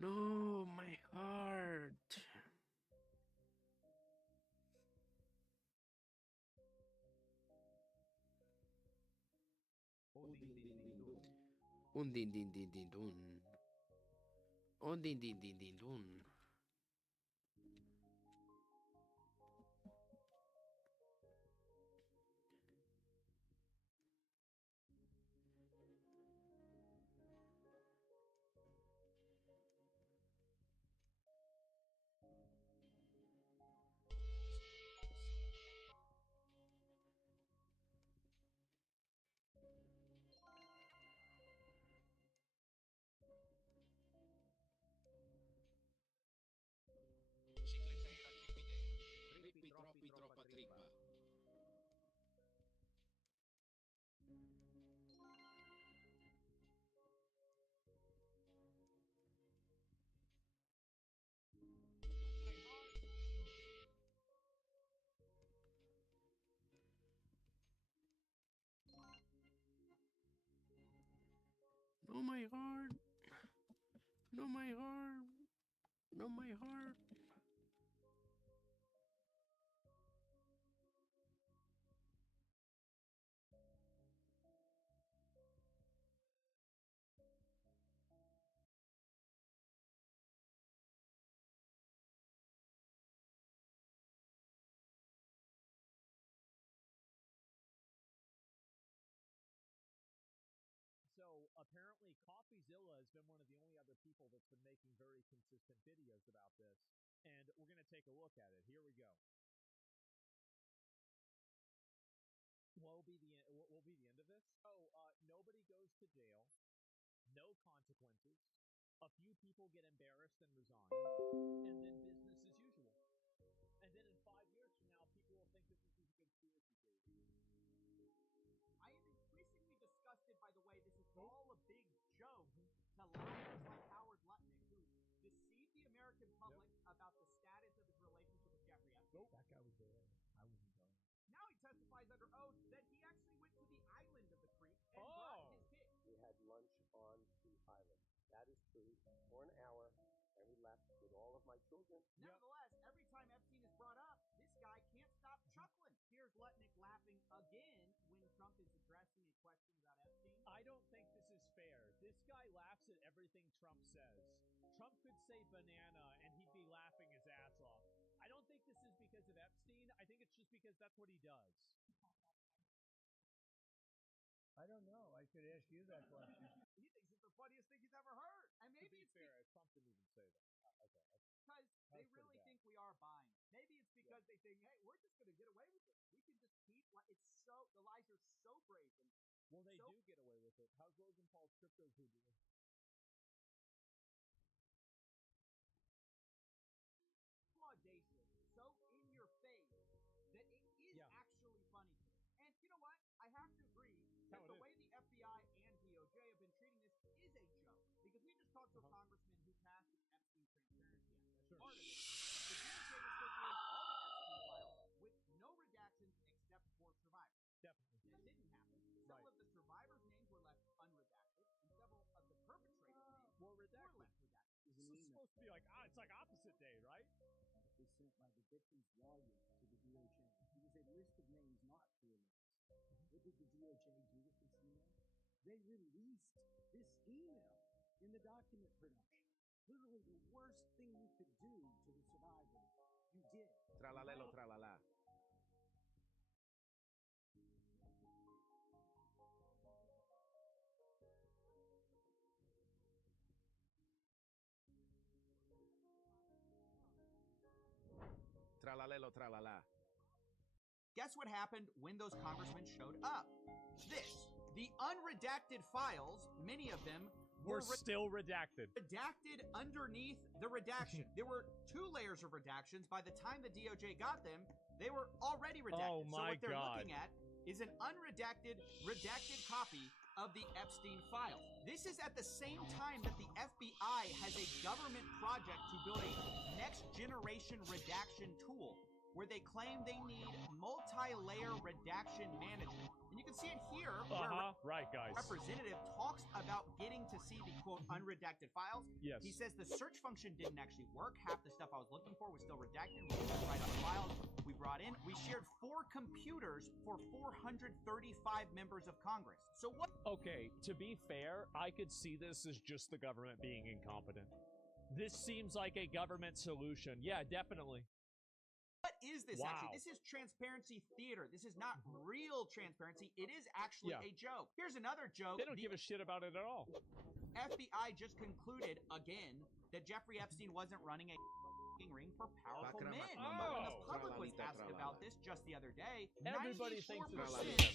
No, my heart. Un din din din din dun. Un din din din din dun. Bicicletta era che guide. Trippi troppi, troppa trippa. No, my heart. No, my heart. No, my heart. So apparently, CoffeeZilla has been one of the only other people that's been making very consistent videos about this, and we're going to take a look at it. Here we go. What will be the end of this? Oh, nobody goes to jail, no consequences. A few people get embarrassed and resign, and then business as usual. And then in 5 years from now, people will think that this is a conspiracy theory. I am increasingly disgusted by the way this is all a big joke to liars like Howard Lutnick, who deceived the American public about the status of his relationship with Jeffrey Epstein. That guy was there. I wasn't going. Now he testifies under oath that he actually went to the island of the creep and brought his kid. We had lunch on the island. That is true, for an hour, and we left with all of my children. Nevertheless, every time Epstein is brought up, this guy can't stop chuckling. Here's Lutnick laughing again when Trump is addressing a question about Epstein. I don't think this is fair. This guy laughs at everything Trump says. Trump could say banana and he'd be laughing his ass off. I don't think this is because of Epstein. I think it's just because that's what he does. I don't know. I should ask you that question. He thinks it's the funniest thing he's ever heard. And maybe to be it's fair, Trump didn't even say that. Okay. because they really think we are buying. Maybe it's because they think, hey, we're just going to get away with it. We can just keep the lies are so brazen. Well, they do get away with it. How's Logan Paul's crypto who doing? Audacious, so in your face that it is actually funny to me. And you know what? I have to agree that the way the FBI and DOJ have been treating this is a joke. Because we just talked to a congressman who passed an Epstein Transparency Act. As part of it, the DOJ was supposed to release all the Epstein files with no redactions except for survivors. Definitely. That didn't happen. Several of the survivors' names were left unredacted, and several of the perpetrators' names were redacted. This is supposed to be like, it's like opposite day, right? Was sent by the victim's lawyer to the DOJ. It was a list of names, not clear names. What did the DOJ do with this email? They released this email in the document production. Literally the worst thing you could do to the survivors, you did. Tralalelo, tralala. Tralalelo, tralala. Guess what happened when those congressmen showed up? This. The unredacted files, many of them were still redacted. Redacted underneath the redaction. There were 2 layers of redactions. By the time the DOJ got them, they were already redacted. Oh my so what they're God. looking at is an unredacted, redacted copy of the Epstein files. This is at the same time that the FBI has a government project to build a next generation redaction tool. where they claim they need multi-layer redaction management. And you can see it here where Right, guys. representative talks about getting to see the quote unredacted files. Yes. He says the search function didn't actually work. Half the stuff I was looking for was still redacted. We couldn't write up files we brought in. We shared 4 computers for 435 members of Congress. So what? Okay, to be fair, I could see this as just the government being incompetent. This seems like a government solution. Yeah, definitely. What is this actually? This is transparency theater. This is not real transparency. It is actually a joke. Here's another joke. They don't give a shit about it at all. FBI just concluded again that Jeffrey Epstein wasn't running a ring for powerful men. But when the public was asked about this just the other day, everybody 94% thinks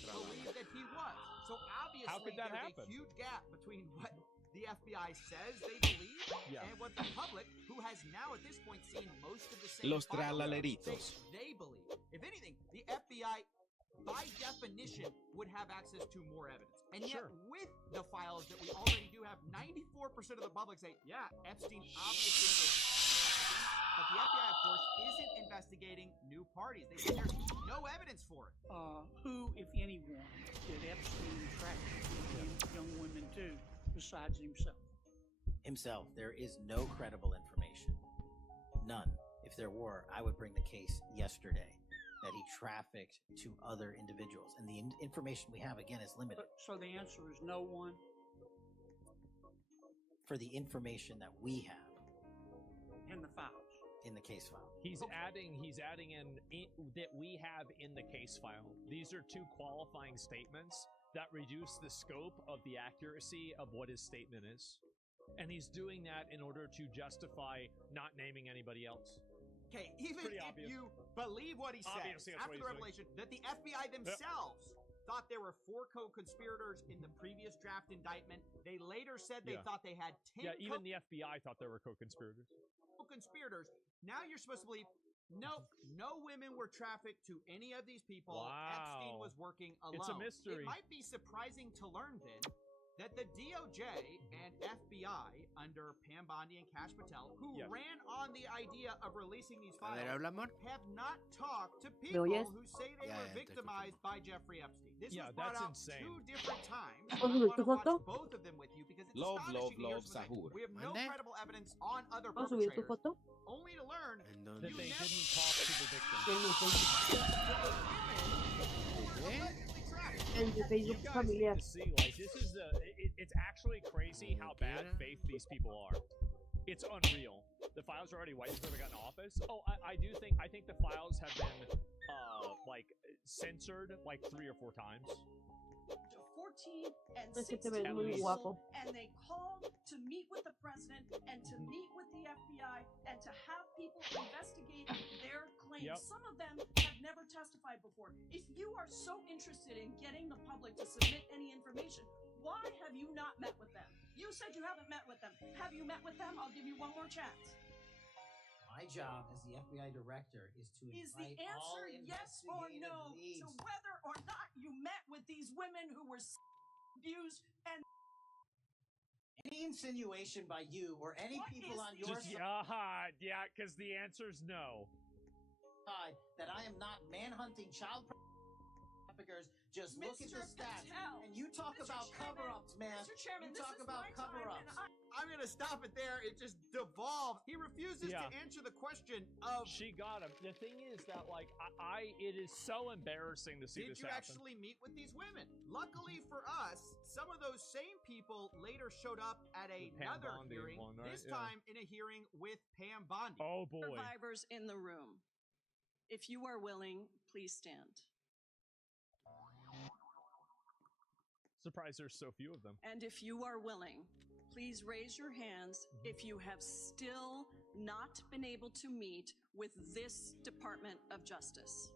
believe that he was. So obviously there's a huge gap between what the FBI says they believe and what the public, who has now at this point seen most of the same Los tralaleritos. They believe. If anything, the FBI by definition would have access to more evidence. And yet with the files that we already do have, 94% of the public say, yeah, Epstein obviously was trafficking, but the FBI of course isn't investigating new parties. They say there's no evidence for it. Who, if anyone, did Epstein traffic young women to besides himself? Himself. There is no credible information. None. If there were, I would bring the case yesterday that he trafficked to other individuals. And the information we have, again, is limited. So the answer is no one? For the information that we have. In the files. In the case file. He's adding in that we have in the case file. These are 2 qualifying statements that reduce the scope of the accuracy of what his statement is. And he's doing that in order to justify not naming anybody else. Okay, even if you believe what he says, after the revelation, that the FBI themselves thought there were 4 co-conspirators in the previous draft indictment. They later said they thought they had 10 even the FBI thought there were co-conspirators. Co-conspirators. Now you're supposed to believe, no women were trafficked to any of these people. Epstein was working alone. It's a mystery. It might be surprising to learn then that the DOJ and FBI under Pam Bondi and Kash Patel, who ran on the idea of releasing these files, have not talked to people who say they were victimized by Jeffrey Epstein. This was brought out insane. 2 different times. I want to watch both of them with you because it's astonishing to hear something. We have no credible evidence on other perpetrators. Only to learn that they didn't talk to the victim. And the Facebook familiar. See, like, this is it's actually crazy how bad faith these people are. It's unreal. The files are already wiped before they got in office. Oh, I think the files have been like censored like 3 or 4 times. 14 and 16 people, and they called to meet with the president and to meet with the FBI and to have people investigate their claims. Some of them have never testified before. If you are so interested in getting the public to submit any information, why have you not met with them? You said you haven't met with them. Have you met with them? I'll give you one more chance. My job as the FBI director is to invite all yes or no leads to whether or not you met with these women who were abused and any insinuation by you or any people on your side because the answer's no. That I am not manhunting child traffickers. Just look at the stats. And you talk about cover-ups, man. Mr. Chairman, you talk about cover-ups. I'm going to stop it there. It just devolved. He refuses to answer the question of... She got him. The thing is that, like, it is so embarrassing to see this happen. Did you actually meet with these women? Luckily for us, some of those same people later showed up at another hearing, this time in a hearing with Pam Bondi. Oh, boy. Survivors in the room. If you are willing, please stand. Surprised there's so few of them. And if you are willing, please raise your hands if you have still not been able to meet with this Department of Justice.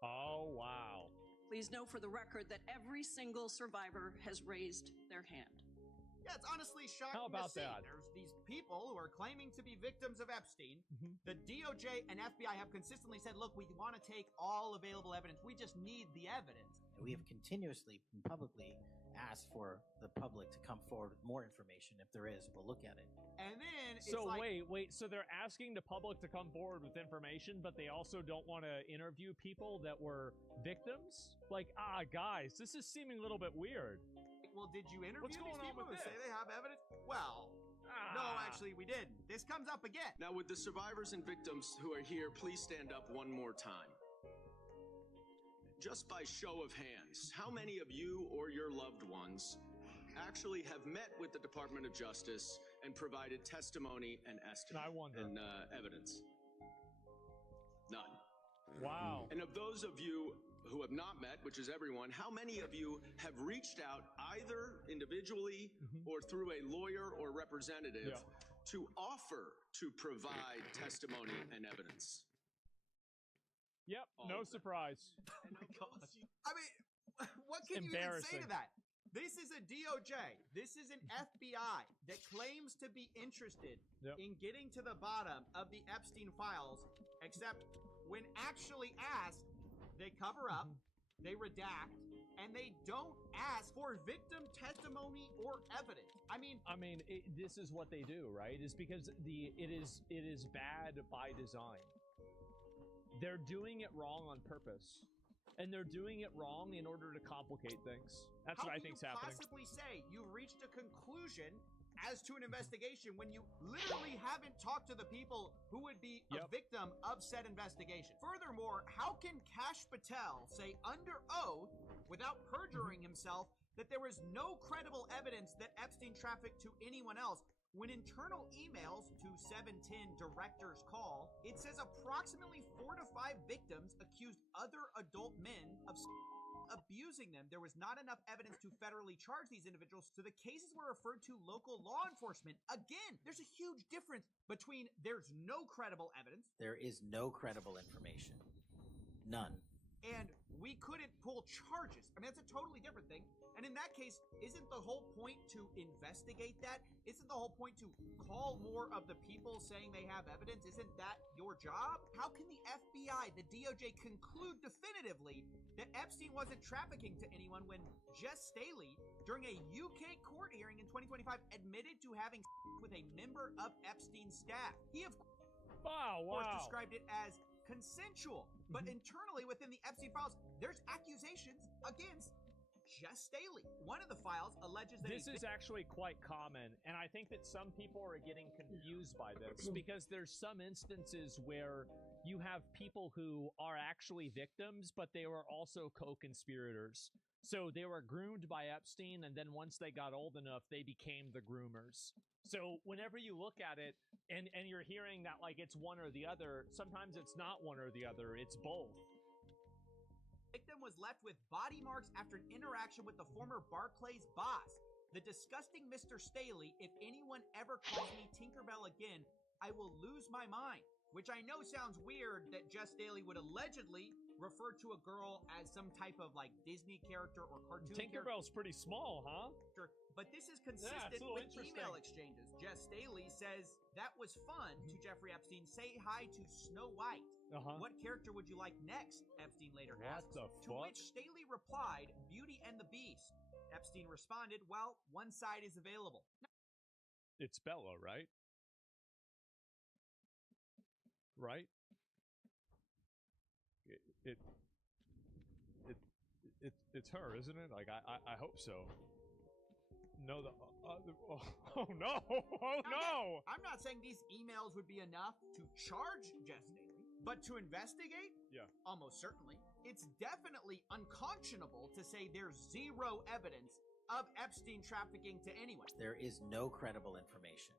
Oh, wow. Please know for the record that every single survivor has raised their hand. Yeah, it's honestly shocking to see. There's these people who are claiming to be victims of Epstein. The DOJ and FBI have consistently said, look, we want to take all available evidence. We just need the evidence. We have continuously and publicly asked for the public to come forward with more information. If there is, we'll look at it. And then And it's so like, wait. So they're asking the public to come forward with information, but they also don't want to interview people that were victims? Like, guys, this is seeming a little bit weird. well, did you interview What's going these on people with who say this? they have evidence? Well, no, actually, we didn't. This comes up again. Now, would the survivors and victims who are here please stand up one more time? Just by show of hands, how many of you or your loved ones actually have met with the Department of Justice and provided testimony and evidence? None. Wow. And of those of you who have not met, which is everyone, how many of you have reached out either individually or through a lawyer or representative to offer to provide testimony and evidence? Yep, no surprise. Oh my gosh. I mean, what can you even say to that? This is a DOJ. This is an FBI that claims to be interested in getting to the bottom of the Epstein files, except when actually asked, they cover up, they redact, and they don't ask for victim testimony or evidence. I mean, this is what they do, right? It's because it is bad by design. They're doing it wrong on purpose. And they're doing it wrong in order to complicate things. That's what I think's happening. How can you possibly say you've reached a conclusion as to an investigation when you literally haven't talked to the people who would be a victim of said investigation? Furthermore, how can Kash Patel say under oath, without perjuring himself, that there was no credible evidence that Epstein trafficked to anyone else, when internal emails to 710 director's call, it says approximately 4 to 5 victims accused other adult men of abusing them. There was not enough evidence to federally charge these individuals, so the cases were referred to local law enforcement. Again, there's a huge difference between there's no credible evidence. There is no credible information. None. And we couldn't pull charges. I mean, that's a totally different thing. And in that case, isn't the whole point to investigate that? Isn't the whole point to call more of the people saying they have evidence? Isn't that your job? How can the FBI, the DOJ, conclude definitively that Epstein wasn't trafficking to anyone when Jess Staley, during a UK court hearing in 2025, admitted to having with a member of Epstein's staff? He, of course, described it as consensual. But internally within the Epstein files, there's accusations against Jess Staley. One of the files alleges that this is actually quite common, and I think that some people are getting confused by this because there's some instances where you have people who are actually victims, but they were also co-conspirators. So they were groomed by Epstein, and then once they got old enough, they became the groomers. So whenever you look at it, and you're hearing that like it's one or the other, sometimes it's not one or the other, it's both. Victim was left with body marks after an interaction with the former Barclays boss. The disgusting Mr. Staley, if anyone ever calls me Tinkerbell again, I will lose my mind. Which I know sounds weird that Jess Staley would allegedly refer to a girl as some type of like Disney character or cartoon Tinkerbell's pretty small, huh? But this is consistent with email exchanges. Jess Staley says, that was fun to Jeffrey Epstein. Say hi to Snow White. What character would you like next? Epstein later asked. What the fuck? To which Staley replied, Beauty and the Beast. Epstein responded, well, one side is available. It's Bella, right? Right? It's her, isn't it? Like I hope so. No, oh no! Oh no! I'm not saying these emails would be enough to charge Jess Staley, but to investigate? Yeah. Almost certainly. It's definitely unconscionable to say there's zero evidence of Epstein trafficking to anyone. There is no credible information.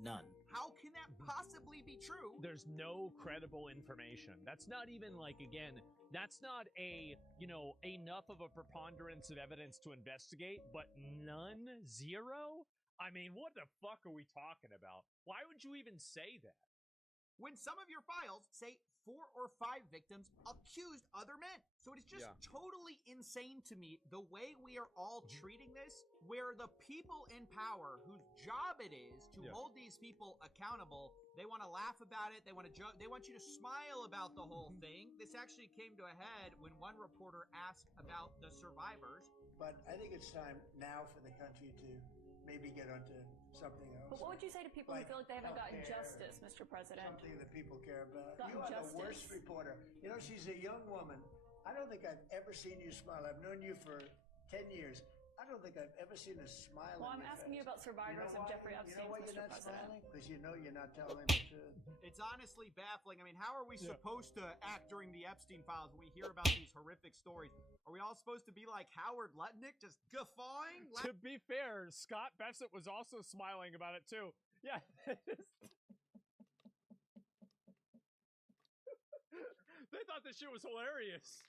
None. How can that possibly be true? There's no credible information. That's not even like, again, that's not enough of a preponderance of evidence to investigate, but none? Zero? I mean, what the fuck are we talking about? Why would you even say that? When some of your files say 4 or 5 victims accused other men. So it's just totally insane to me the way we are all treating this, where the people in power whose job it is to hold these people accountable, they want to laugh about it, they want to joke, they want you to smile about the whole thing. This actually came to a head when one reporter asked about the survivors. But I think it's time now for the country to maybe get onto something else. But what would you say to people who feel like they haven't gotten healthcare, justice, Mr. President? Something that people care about. Gotten You are justice? the worst reporter. You know, she's a young woman. I don't think I've ever seen you smile. I've known you for 10 years. I don't think I've ever seen a smile. Well, I'm asking you about survivors of Jeffrey Epstein, Mr. President. Because you know you're not telling the truth. It's honestly baffling. I mean, how are we supposed to act during the Epstein files when we hear about these horrific stories? Are we all supposed to be like Howard Lutnick, just guffawing? To be fair, Scott Bassett was also smiling about it too. Yeah. They thought this shit was hilarious.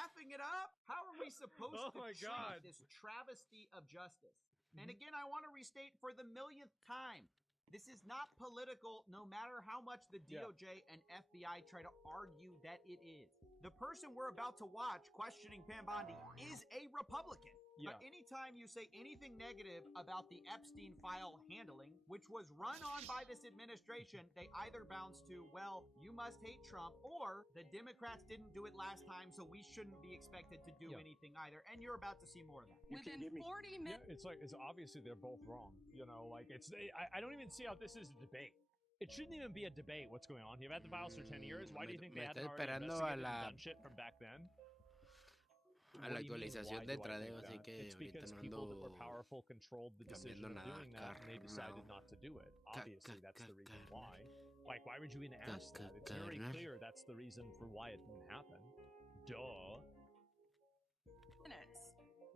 Laughing it up? How are we supposed to my treat God. this travesty of justice? And again, I want to restate for the millionth time, this is not political, no matter how much the DOJ and FBI try to argue that it is. The person we're about to watch questioning Pam Bondi is a Republican. Yeah. Anytime you say anything negative about the Epstein file handling, which was run on by this administration, they either bounce to, well, you must hate Trump, or the Democrats didn't do it last time, so we shouldn't be expected to do anything either. And you're about to see more of that. Within 40 minutes. Yeah, it's obviously they're both wrong. You know, like I don't even see how this is a debate. It shouldn't even be a debate. What's going on? You've had the files for 10 years. Why do you think they hadn't already investigated and done shit from back then? A la actualización de tradeo, así que It's because ahorita people no that were ando powerful controlled the decision of cambiando doing nada, that, and they decided not to do it. Obviously, that's the reason why. Like, why would you even ask that? It's very clear that's the reason for why it didn't happen. Duh.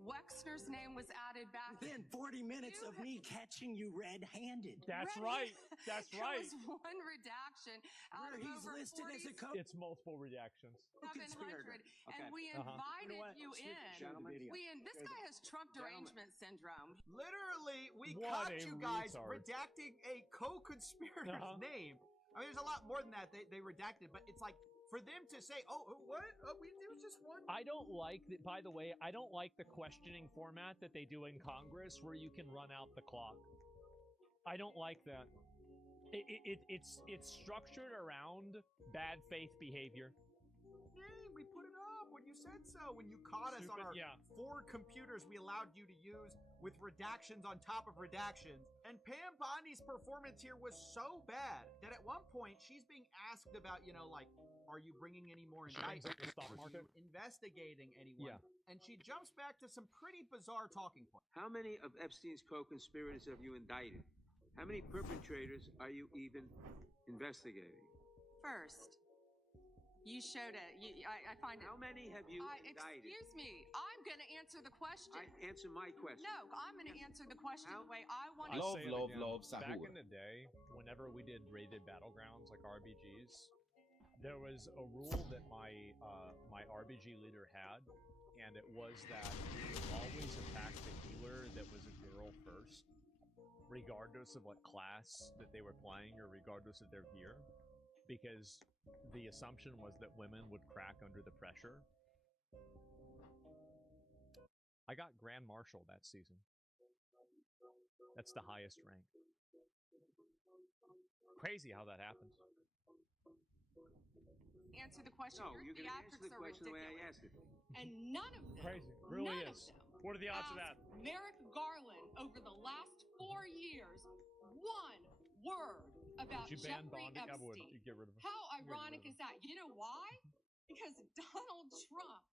Wexner's name was added back. Within 40 minutes of me catching you red-handed. That's right. That's right. There was one redaction out of Where he's over listed 40, as a co- It's multiple redactions. 700, and we invited you in. This guy has Trump derangement syndrome. Literally, we What caught a you guys retard. redacting a co-conspirator's name. I mean, there's a lot more than that they redacted, but it's like, for them to say, oh, what? It was just one. I don't like that. By the way, I don't like the questioning format that they do in Congress, where you can run out the clock. I don't like that. It's structured around bad faith behavior. Hey, we put it up when you said so. When you caught us on our 4 computers we allowed you to use with redactions on top of redactions. And Pam Bondi's performance here was so bad that at one point she's being asked about, you know, like, are you bringing any more indictments? The stock market? Are you investigating anyone? Yeah. And she jumps back to some pretty bizarre talking points. How many of Epstein's co-conspirators have you indicted? How many perpetrators are you even investigating? First, you showed it. I find it. How many have you indicted? Excuse me. I'm going to answer the question. Answer my question. No, I'm going to answer the question the way I want to. Love, Back in the day, whenever we did rated battlegrounds like RBGs, there was a rule that my RBG leader had, and it was that we would always attack the healer that was a girl first, regardless of what class that they were playing or regardless of their gear, because the assumption was that women would crack under the pressure. I got Grand Marshal that season. That's the highest rank. Crazy how that happens. Answer the question. No, Your you're going to answer the question the way I asked it. And none of them. Crazy. Really none is. Of them What are the odds of that? Merrick Garland, over the last 4 years, one word about Did you ban Jeffrey Bondi? I would. Epstein. You get rid of him. How ironic is that? You know why? Because Donald Trump,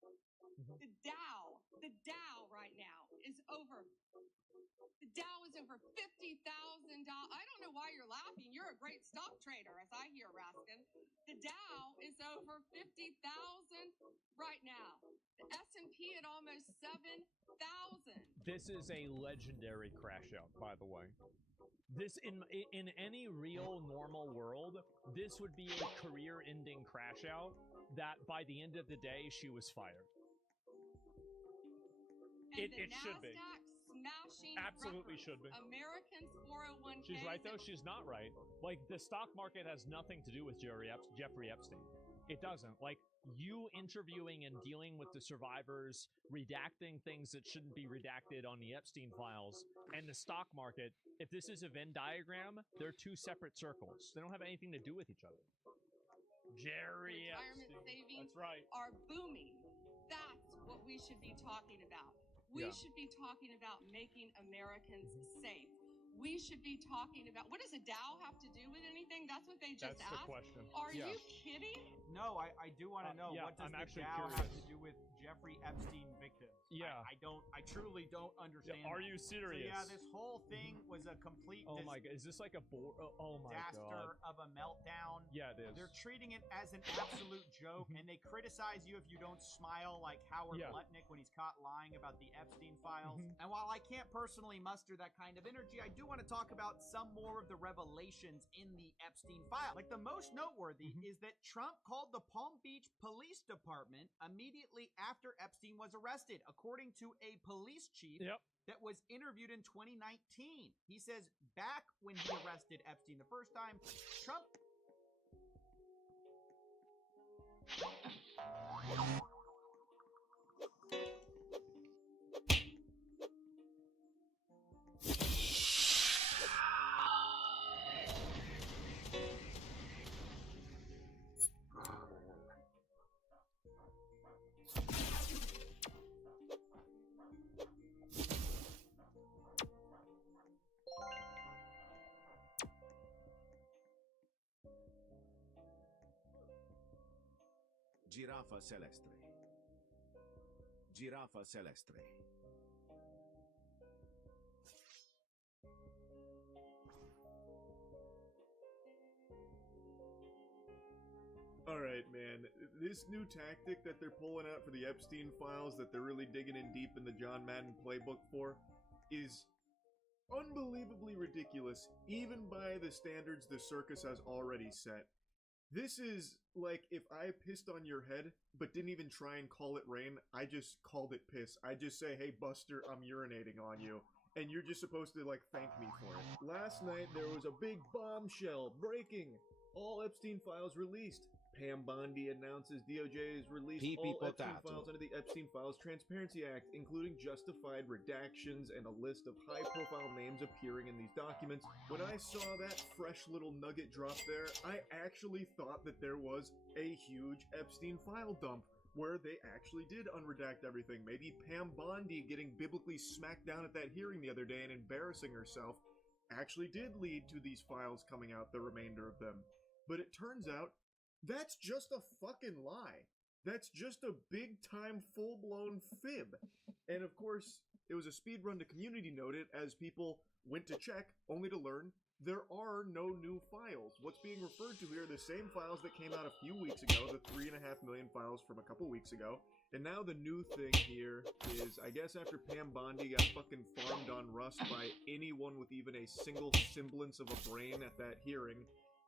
the Dow right now is over. The Dow is over $50,000. I don't know why you're laughing. You're a great stock trader, as I hear, Raskin. The Dow is over 50,000 right now. The S&P at almost 7,000. This is a legendary crash out, by the way. This in any real normal world, this would be a career-ending crash out that by the end of the day she was fired. And it should be. Smashing Absolutely records. should be. Americans 401k. She's right though. She's not right. Like, the stock market has nothing to do with Jeffrey Epstein. It doesn't. Like, you interviewing and dealing with the survivors, redacting things that shouldn't be redacted on the Epstein files, and the stock market, if this is a Venn diagram, they're 2 separate circles. They don't have anything to do with each other. Jerry Retirement Epstein. savings That's right. are booming. That's what we should be talking about. We should be talking about making Americans safe. We should be talking about, what does a Dow have to do with anything? That's what they just asked? That's the question. Are you kidding? No, I do want to know, what does the Dow have to do with Jeffrey Epstein victims? Yeah. I truly don't understand. Are you serious? So, yeah, this whole thing was a complete oh my god, is this like a disaster of a meltdown? Yeah, it is. They're treating it as an absolute joke, and they criticize you if you don't smile, like Howard Lutnick when he's caught lying about the Epstein files. And while I can't personally muster that kind of energy, I do want to talk about some more of the revelations in the Epstein file. Like, the most noteworthy is that Trump called the Palm Beach Police Department immediately after Epstein was arrested, according to a police chief that was interviewed in 2019. He says back when he arrested Epstein the first time, Trump... Girafa celestre. Girafa celestre. Alright, man. This new tactic that they're pulling out for the Epstein files that they're really digging in deep in the John Madden playbook for is unbelievably ridiculous, even by the standards the circus has already set. This is like if I pissed on your head, but didn't even try and call it rain, I just called it piss. I just say, hey Buster, I'm urinating on you. And you're just supposed to, like, thank me for it. Last night, there was a big bombshell breaking. All Epstein files released. Pam Bondi announces DOJ has released all Epstein files under the Epstein Files Transparency Act, including justified redactions and a list of high-profile names appearing in these documents. When I saw that fresh little nugget drop there, I actually thought that there was a huge Epstein file dump, where they actually did unredact everything. Maybe Pam Bondi getting biblically smacked down at that hearing the other day and embarrassing herself actually did lead to these files coming out, the remainder of them. But it turns out, that's just a fucking lie. That's just a big-time, full-blown fib. And of course, it was a speed run to Community Noted as people went to check, only to learn there are no new files. What's being referred to here are the same files that came out a few weeks ago, the 3.5 million files from a couple weeks ago. And now the new thing here is, I guess after Pam Bondi got fucking farmed on Rust by anyone with even a single semblance of a brain at that hearing,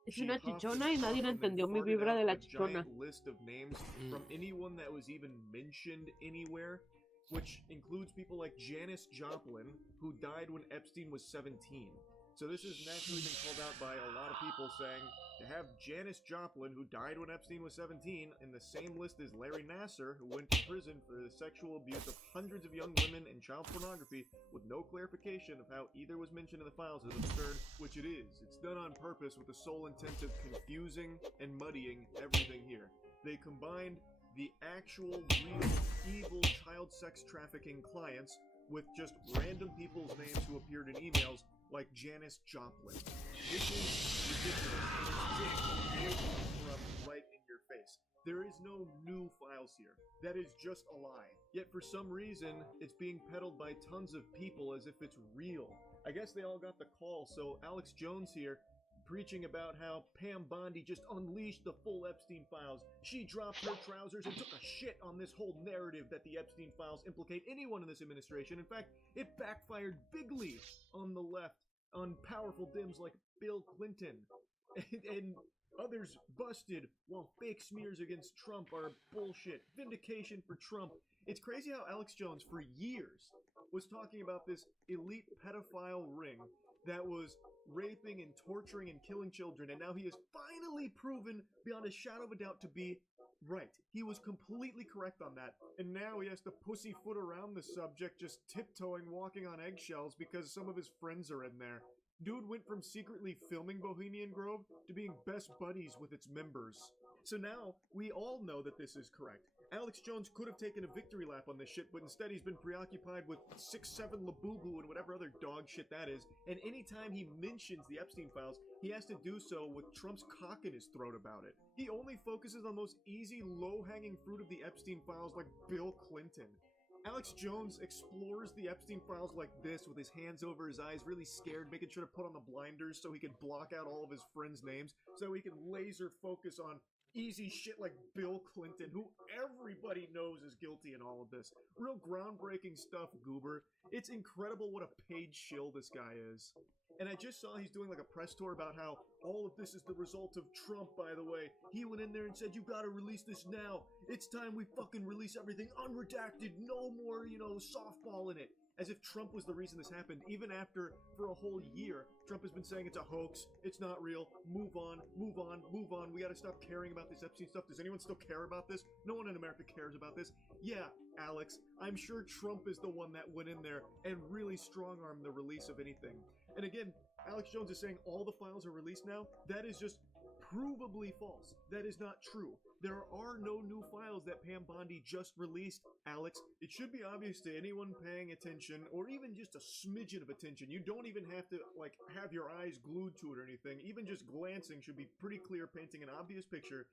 es una chichona y nadie entendió mi vibra de la chichona. List of names from anyone that was even mentioned anywhere, which includes people like Janis Joplin, who died when Epstein was 17. So this has naturally been called out by a lot of people saying, to have Janis Joplin, who died when Epstein was 17, in the same list as Larry Nassar, who went to prison for the sexual abuse of hundreds of young women and child pornography, with no clarification of how either was mentioned in the files, is absurd, which it is. It's done on purpose with the sole intent of confusing and muddying everything here. They combined the actual, real, evil child sex trafficking clients with just random people's names who appeared in emails like Janis Joplin. This is ridiculous, and it's just corrupt right in your face. There is no new files here. That is just a lie. Yet for some reason, it's being peddled by tons of people as if it's real. I guess they all got the call, so Alex Jones here, preaching about how Pam Bondi just unleashed the full Epstein files. She dropped her trousers and took a shit on this whole narrative that the Epstein files implicate anyone in this administration. In fact, it backfired bigly on the left, on powerful Dems like Bill Clinton. And others busted, while fake smears against Trump are bullshit. Vindication for Trump. It's crazy how Alex Jones, for years, was talking about this elite pedophile ring that was raping and torturing and killing children, and now he is finally proven beyond a shadow of a doubt to be right. He was completely correct on that, and now he has to pussyfoot around the subject, just tiptoeing, walking on eggshells because some of his friends are in there. Dude went from secretly filming Bohemian Grove to being best buddies with its members. So now, we all know that this is correct. Alex Jones could have taken a victory lap on this shit, but instead he's been preoccupied with 6'7" Labubu and whatever other dog shit that is, and anytime he mentions the Epstein files, he has to do so with Trump's cock in his throat about it. He only focuses on those easy, low-hanging fruit of the Epstein files like Bill Clinton. Alex Jones explores the Epstein files like this, with his hands over his eyes, really scared, making sure to put on the blinders so he can block out all of his friends' names, so he can laser focus on easy shit like Bill Clinton, who everybody knows is guilty in all of this. Real groundbreaking stuff, Goober. It's incredible what a paid shill this guy is. And I just saw he's doing like a press tour about how all of this is the result of Trump, by the way. He went in there and said, you gotta release this now. It's time we fucking release everything unredacted. No more, softball in it. As if Trump was the reason this happened, even after, for a whole year, Trump has been saying it's a hoax, it's not real, move on, move on, move on, we gotta stop caring about this Epstein stuff. Does anyone still care about this? No one in America cares about this. Yeah, Alex, I'm sure Trump is the one that went in there and really strong-armed the release of anything. And again, Alex Jones is saying all the files are released now. That is just provably false. That is not true. There are no new files that Pam Bondi just released, Alex. It should be obvious to anyone paying attention, or even just a smidgen of attention. You don't even have to, have your eyes glued to it or anything. Even just glancing should be pretty clear, painting an obvious picture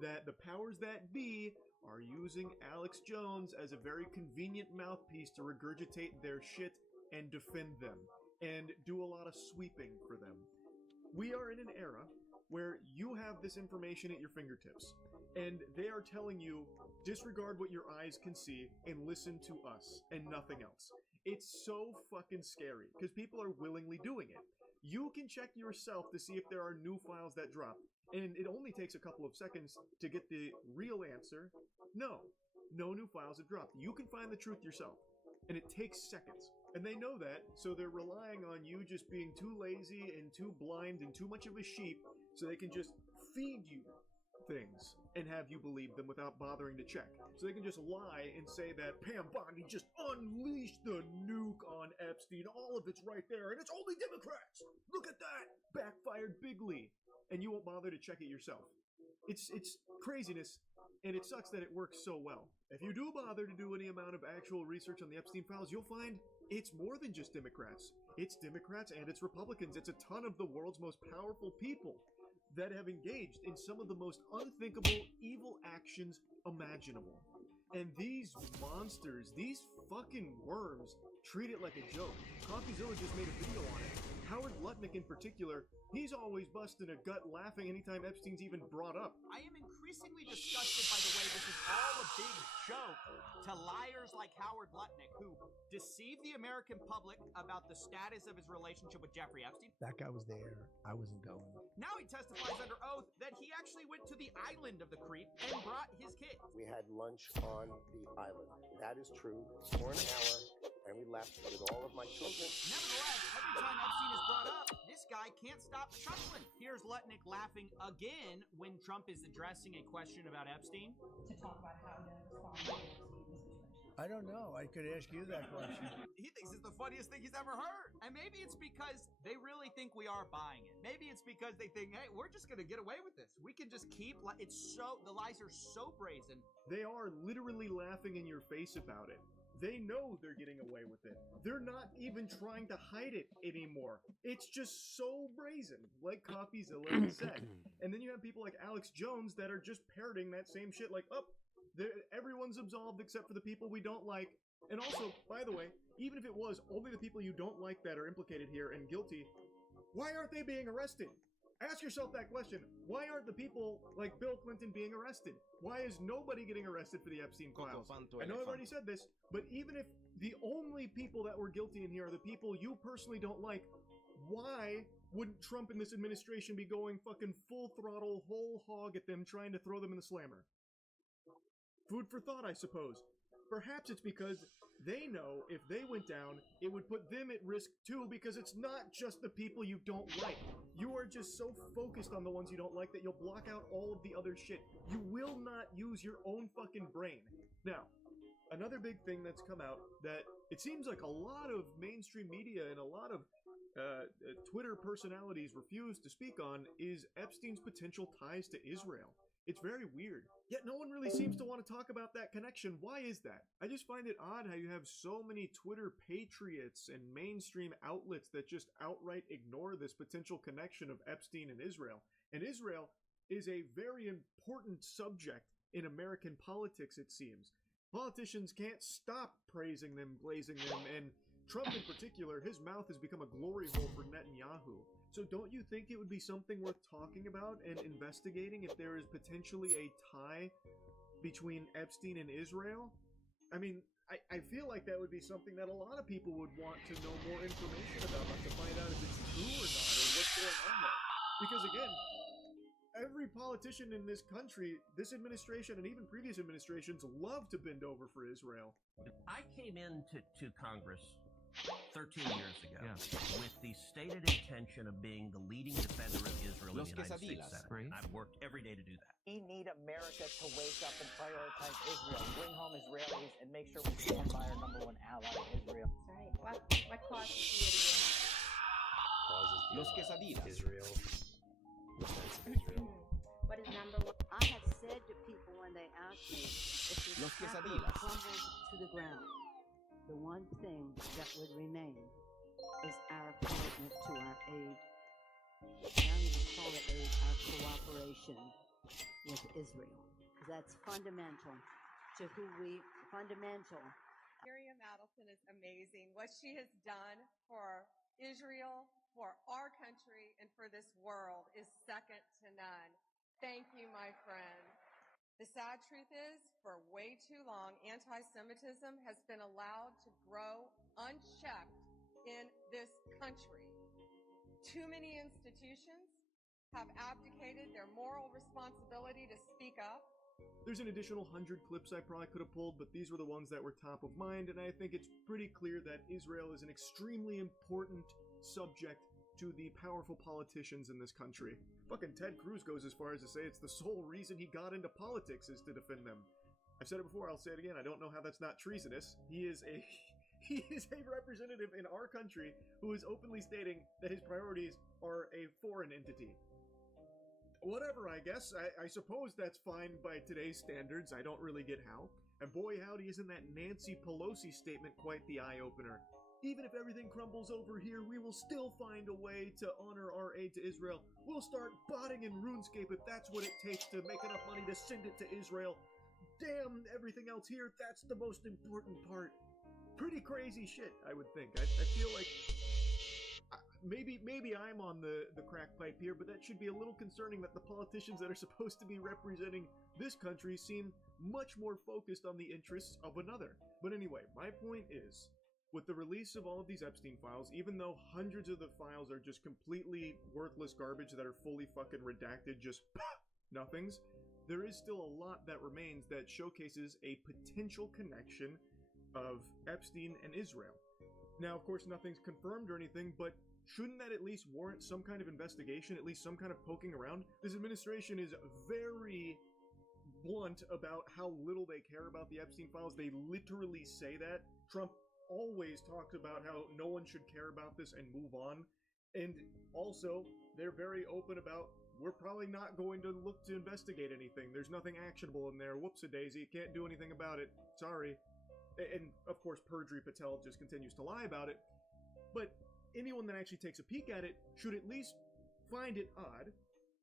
that the powers that be are using Alex Jones as a very convenient mouthpiece to regurgitate their shit and defend them, and do a lot of sweeping for them. We are in an era where you have this information at your fingertips, and they are telling you, disregard what your eyes can see and listen to us and nothing else. It's so fucking scary, because people are willingly doing it. You can check yourself to see if there are new files that drop, and it only takes a couple of seconds to get the real answer. No new files have dropped. You can find the truth yourself, and it takes seconds. And they know that, so they're relying on you just being too lazy and too blind and too much of a sheep, so they can just feed you things and have you believe them without bothering to check. So they can just lie and say that Pam Bondi just unleashed the nuke on Epstein. All of it's right there, and it's only Democrats. Look at that! Backfired bigly. And you won't bother to check it yourself. It's craziness, and it sucks that it works so well. If you do bother to do any amount of actual research on the Epstein files, you'll find it's more than just Democrats. It's Democrats and it's Republicans. It's a ton of the world's most powerful people that have engaged in some of the most unthinkable, evil actions imaginable. And these monsters, these fucking worms, treat it like a joke. CoffeeZilla just made a video on it. Howard Lutnick in particular, he's always busting a gut laughing anytime Epstein's even brought up. I am increasingly disgusted by the way this is all a big joke to liars like Howard Lutnick, who deceive the American public about the status of his relationship with Jeffrey Epstein. That guy was there. I wasn't going. Now he testifies under oath that he actually went to the island of the creep and brought his kids. We had lunch on the island. That is true. For an hour, and we left with all of my children. Nevertheless, every time Epstein is brought up, this guy can't stop chuckling. Here's Lutnick laughing again when Trump is addressing a question about Epstein. To talk about how to respond to Epstein. I don't know. I could ask you that question. He thinks it's the funniest thing he's ever heard. And maybe it's because they really think we are buying it. Maybe it's because they think, hey, we're just going to get away with this. We can just keep, the lies are so brazen. They are literally laughing in your face about it. They know they're getting away with it. They're not even trying to hide it anymore. It's just so brazen, like CoffeeZilla said. And then you have people like Alex Jones that are just parroting that same shit like, everyone's absolved except for the people we don't like. And also, by the way, even if it was only the people you don't like that are implicated here and guilty, why aren't they being arrested? Ask yourself that question. Why aren't the people like Bill Clinton being arrested? Why is nobody getting arrested for the Epstein files? I know I've already said this, but even if the only people that were guilty in here are the people you personally don't like, why wouldn't Trump and this administration be going fucking full throttle, whole hog at them, trying to throw them in the slammer? Food for thought, I suppose. Perhaps it's because they know if they went down, it would put them at risk too, because it's not just the people you don't like. You are just so focused on the ones you don't like that you'll block out all of the other shit. You will not use your own fucking brain. Now, another big thing that's come out that it seems like a lot of mainstream media and a lot of Twitter personalities refuse to speak on is Epstein's potential ties to Israel. It's very weird. Yet no one really seems to want to talk about that connection. Why is that? I just find it odd how you have so many Twitter patriots and mainstream outlets that just outright ignore this potential connection of Epstein and Israel. And Israel is a very important subject in American politics, it seems. Politicians can't stop praising them, glazing them, and Trump in particular, his mouth has become a glory hole for Netanyahu. So don't you think it would be something worth talking about and investigating if there is potentially a tie between Epstein and Israel? I mean, I feel like that would be something that a lot of people would want to know more information about to find out if it's true or not, or what's going on there. Because again, every politician in this country, this administration and even previous administrations love to bend over for Israel. I came into Congress 13 years ago with the stated intention of being the leading defender of Israel in the United States Senate. Right. I've worked every day to do that. We need America to wake up and prioritize Israel, bring home Israelis, and make sure we stand by our #1 ally, Israel. Right. What causes the idiot? Los quesadillas. Israel. What is #1? I have said to people when they ask me if Los this apple quesadillas. crumbles to the ground, the one thing that would remain is our commitment to our aid. And I'm going to call it aid, our cooperation with Israel. That's fundamental to who we, fundamental. Miriam Adelson is amazing. What she has done for Israel, for our country, and for this world is second to none. Thank you, my friend. The sad truth is, for way too long, anti-Semitism has been allowed to grow unchecked in this country. Too many institutions have abdicated their moral responsibility to speak up. There's an additional 100 clips I probably could have pulled, but these were the ones that were top of mind, and I think it's pretty clear that Israel is an extremely important subject to the powerful politicians in this country. Fucking Ted Cruz goes as far as to say it's the sole reason he got into politics is to defend them. I've said it before, I'll say it again, I don't know how that's not treasonous. He is a representative in our country who is openly stating that his priorities are a foreign entity. Whatever, I guess. I suppose that's fine by today's standards. I don't really get how. And boy howdy, isn't that Nancy Pelosi statement quite the eye-opener. Even if everything crumbles over here, we will still find a way to honor our aid to Israel. We'll start botting in RuneScape if that's what it takes to make enough money to send it to Israel. Damn everything else here, that's the most important part. Pretty crazy shit, I would think. I feel like maybe I'm on the crack pipe here, but that should be a little concerning that the politicians that are supposed to be representing this country seem much more focused on the interests of another. But anyway, my point is, with the release of all of these Epstein files, even though hundreds of the files are just completely worthless garbage that are fully fucking redacted, just nothings, there is still a lot that remains that showcases a potential connection of Epstein and Israel. Now, of course, nothing's confirmed or anything, but shouldn't that at least warrant some kind of investigation, at least some kind of poking around? This administration is very blunt about how little they care about the Epstein files. They literally say that. Trump always talks about how no one should care about this and move on. And also, they're very open about, we're probably not going to look to investigate anything. There's nothing actionable in there. Whoops-a-daisy. Can't do anything about it. Sorry. And, of course, Perjury Patel just continues to lie about it. But anyone that actually takes a peek at it should at least find it odd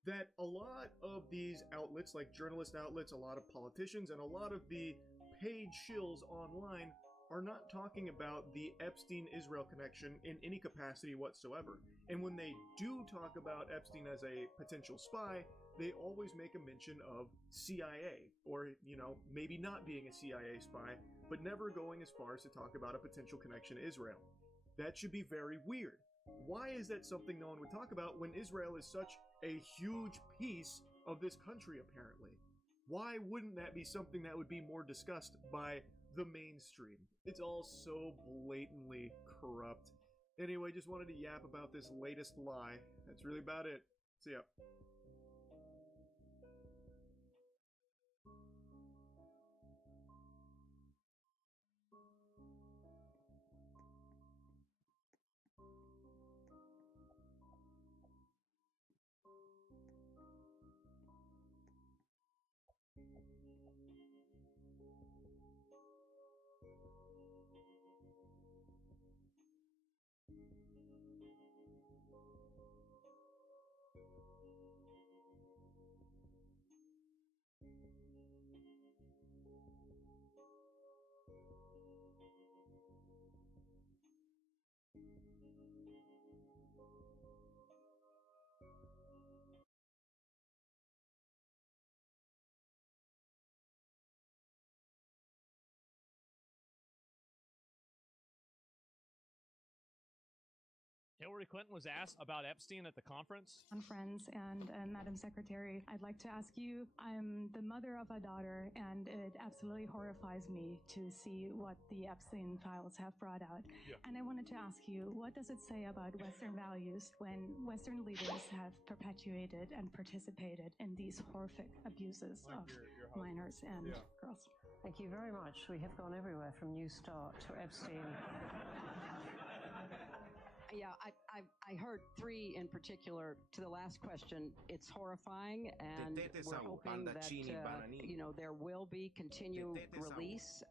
that a lot of these outlets, like journalist outlets, a lot of politicians, and a lot of the paid shills online are not talking about the Epstein-Israel connection in any capacity whatsoever. And when they do talk about Epstein as a potential spy, they always make a mention of CIA, or, you know, maybe not being a CIA spy, but never going as far as to talk about a potential connection to Israel. That should be very weird. Why is that something no one would talk about when Israel is such a huge piece of this country, apparently? Why wouldn't that be something that would be more discussed by the mainstream? It's all so blatantly corrupt. Anyway, just wanted to yap about this latest lie. That's really about it. See ya. Hillary Clinton was asked about Epstein at the conference? Friends and Madam Secretary, I'd like to ask you, I'm the mother of a daughter, and it absolutely horrifies me to see what the Epstein files have brought out. Yeah. And I wanted to ask you, what does it say about Western values when Western leaders have perpetuated and participated in these horrific abuses Like of your minors and Yeah. girls? Thank you very much. We have gone everywhere from New Start to Epstein. Yeah, I heard three in particular. To the last question, it's horrifying, and we're hoping that there will be continued release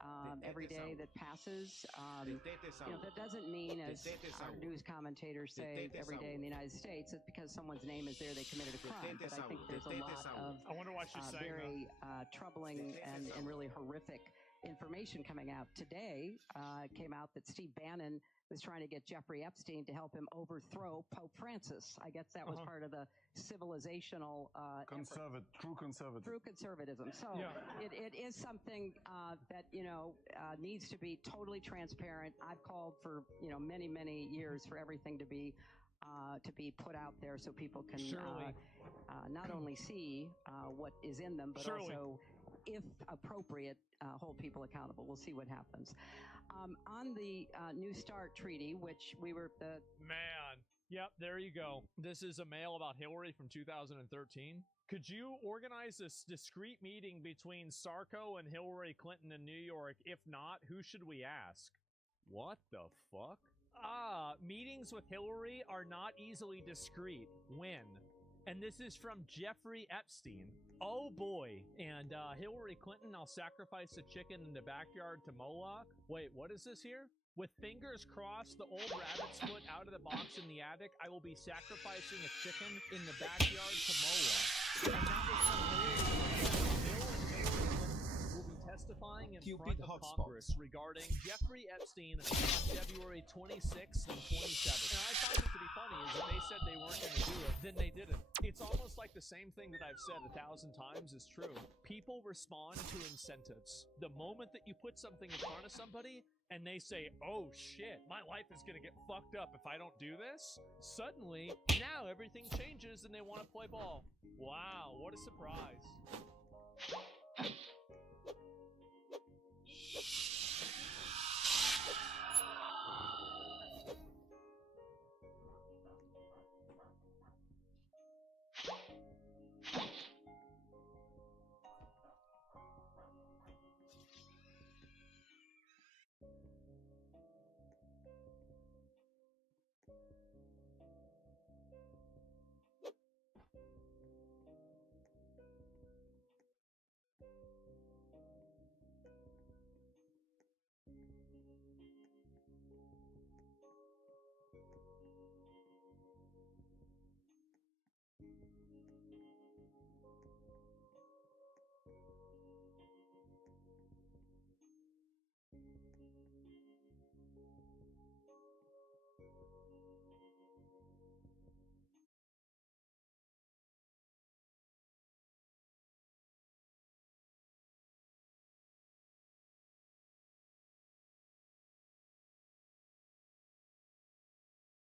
every day that passes. That doesn't mean, as our news commentators say every day in the United States, that because someone's name is there, they committed a crime. But I think there's a lot of I wonder why she's saying very troubling and really horrific information coming out today. It came out that Steve Bannon was trying to get Jeffrey Epstein to help him overthrow Pope Francis. I guess that was part of the civilizational true conservatism. So it is something that needs to be totally transparent. I've called for many years for everything to be put out there so people can not only see what is in them, but also, if appropriate, hold people accountable. We'll see what happens. On the New START treaty, which we were the... Man. Yep, there you go. This is a mail about Hillary from 2013. Could you organize this discreet meeting between Sarko and Hillary Clinton in New York? If not, who should we ask? What the fuck? Meetings with Hillary are not easily discreet. When? And this is from Jeffrey Epstein. Oh boy. And Hillary Clinton, I'll sacrifice a chicken in the backyard to Moloch. Wait, what is this here? With fingers crossed, the old rabbit's foot out of the box in the attic, I will be sacrificing a chicken in the backyard to Moloch. And that is from Hillary will be testifying in front of Congress regarding Jeffrey Epstein on February 26th and 27th. And I find it to be funny is that they said they weren't going to do it, then they didn't. It's almost like the same thing that I've said 1,000 times is true. People respond to incentives. The moment that you put something in front of somebody and they say, oh shit, my life is going to get fucked up if I don't do this, suddenly, now everything changes and they want to play ball. Wow, what a surprise.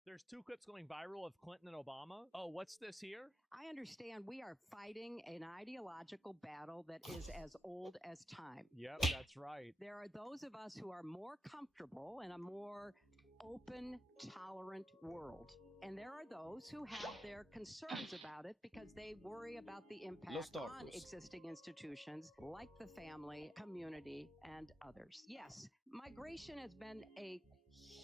There's two clips going viral of Clinton and Obama. Oh, what's this here? I understand we are fighting an ideological battle that is as old as time. Yep, that's right. There are those of us who are more comfortable in a more open, tolerant world. And there are those who have their concerns about it because they worry about the impact on existing institutions like the family, community, and others. Yes, migration has been a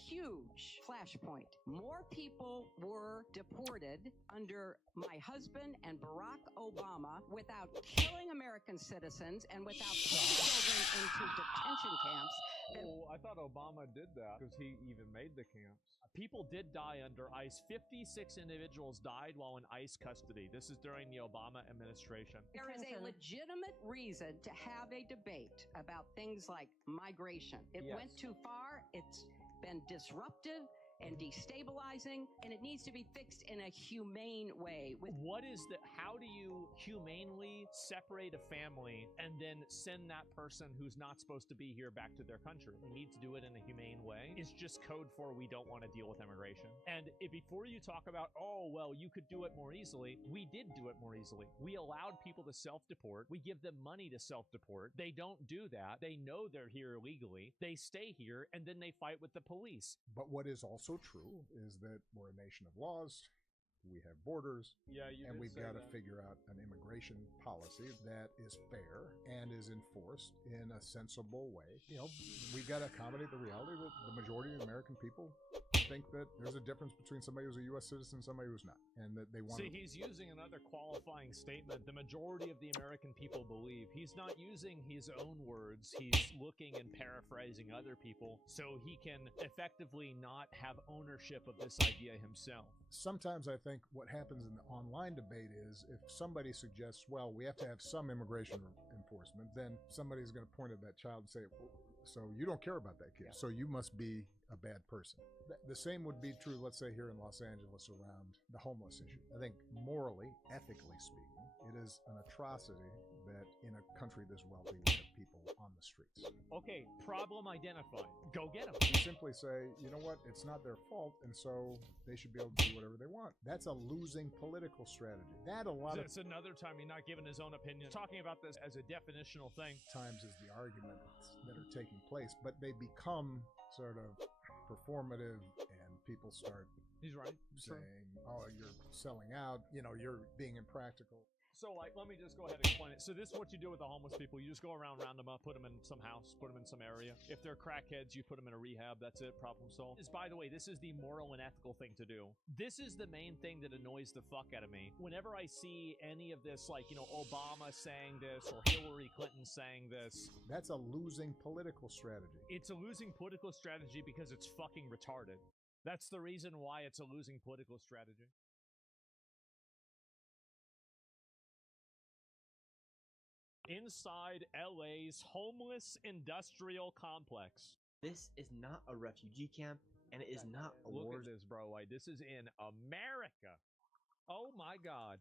huge flashpoint. More people were deported under my husband and Barack Obama without killing American citizens and without putting children into detention camps. Oh, I thought Obama did that because he even made the camps. People did die under ICE. 56 individuals died while in ICE custody. This is during the Obama administration. There is a legitimate reason to have a debate about things like migration. It went too far. It's been disruptive. and destabilizing, and it needs to be fixed in a humane way. How do you humanely separate a family and then send that person who's not supposed to be here back to their country? We need to do it in a humane way. It's just code for we don't want to deal with immigration. And before you talk about, oh, well, you could do it more easily, we did do it more easily. We allowed people to self-deport. We give them money to self-deport. They don't do that. They know they're here illegally. They stay here, and then they fight with the police. But what is also true is that we're a nation of laws. We have borders, and we've got to figure out an immigration policy that is fair and is enforced in a sensible way. You know, we've got to accommodate the reality that the majority of American people think that there's a difference between somebody who's a U.S. citizen and somebody who's not, and that they want See, he's using another qualifying statement. The majority of the American people believe. He's not using his own words. He's looking and paraphrasing other people so he can effectively not have ownership of this idea himself. Sometimes I think what happens in the online debate is if somebody suggests, well, we have to have some immigration enforcement, then somebody's going to point at that child and say, well, so you don't care about that kid, so you must be a bad person. The same would be true, let's say, here in Los Angeles around the homeless issue. I think morally, ethically speaking, it is an atrocity that in a country this wealthy we have people on the streets. Okay, problem identified. Go get them. You simply say, you know what, it's not their fault, and so they should be able to do whatever they want. That's a losing political strategy. It's another time he's not giving his own opinion. Talking about this as a definitional thing. Times is the arguments that are taking place, but they become sort of performative, and people start saying, oh, you're selling out, you know, you're being impractical. So, like, let me just go ahead and explain it. So this is what you do with the homeless people. You just go around, round them up, put them in some house, put them in some area. If they're crackheads, you put them in a rehab. That's it. Problem solved. By the way, this is the moral and ethical thing to do. This is the main thing that annoys the fuck out of me. Whenever I see any of this, like, you know, Obama saying this or Hillary Clinton saying this. That's a losing political strategy. It's a losing political strategy because it's fucking retarded. That's the reason why it's a losing political strategy. Inside LA's homeless industrial complex. This is not a refugee camp, and it is not a war zone. Look at this, bro. Like, this is in America. Oh my God.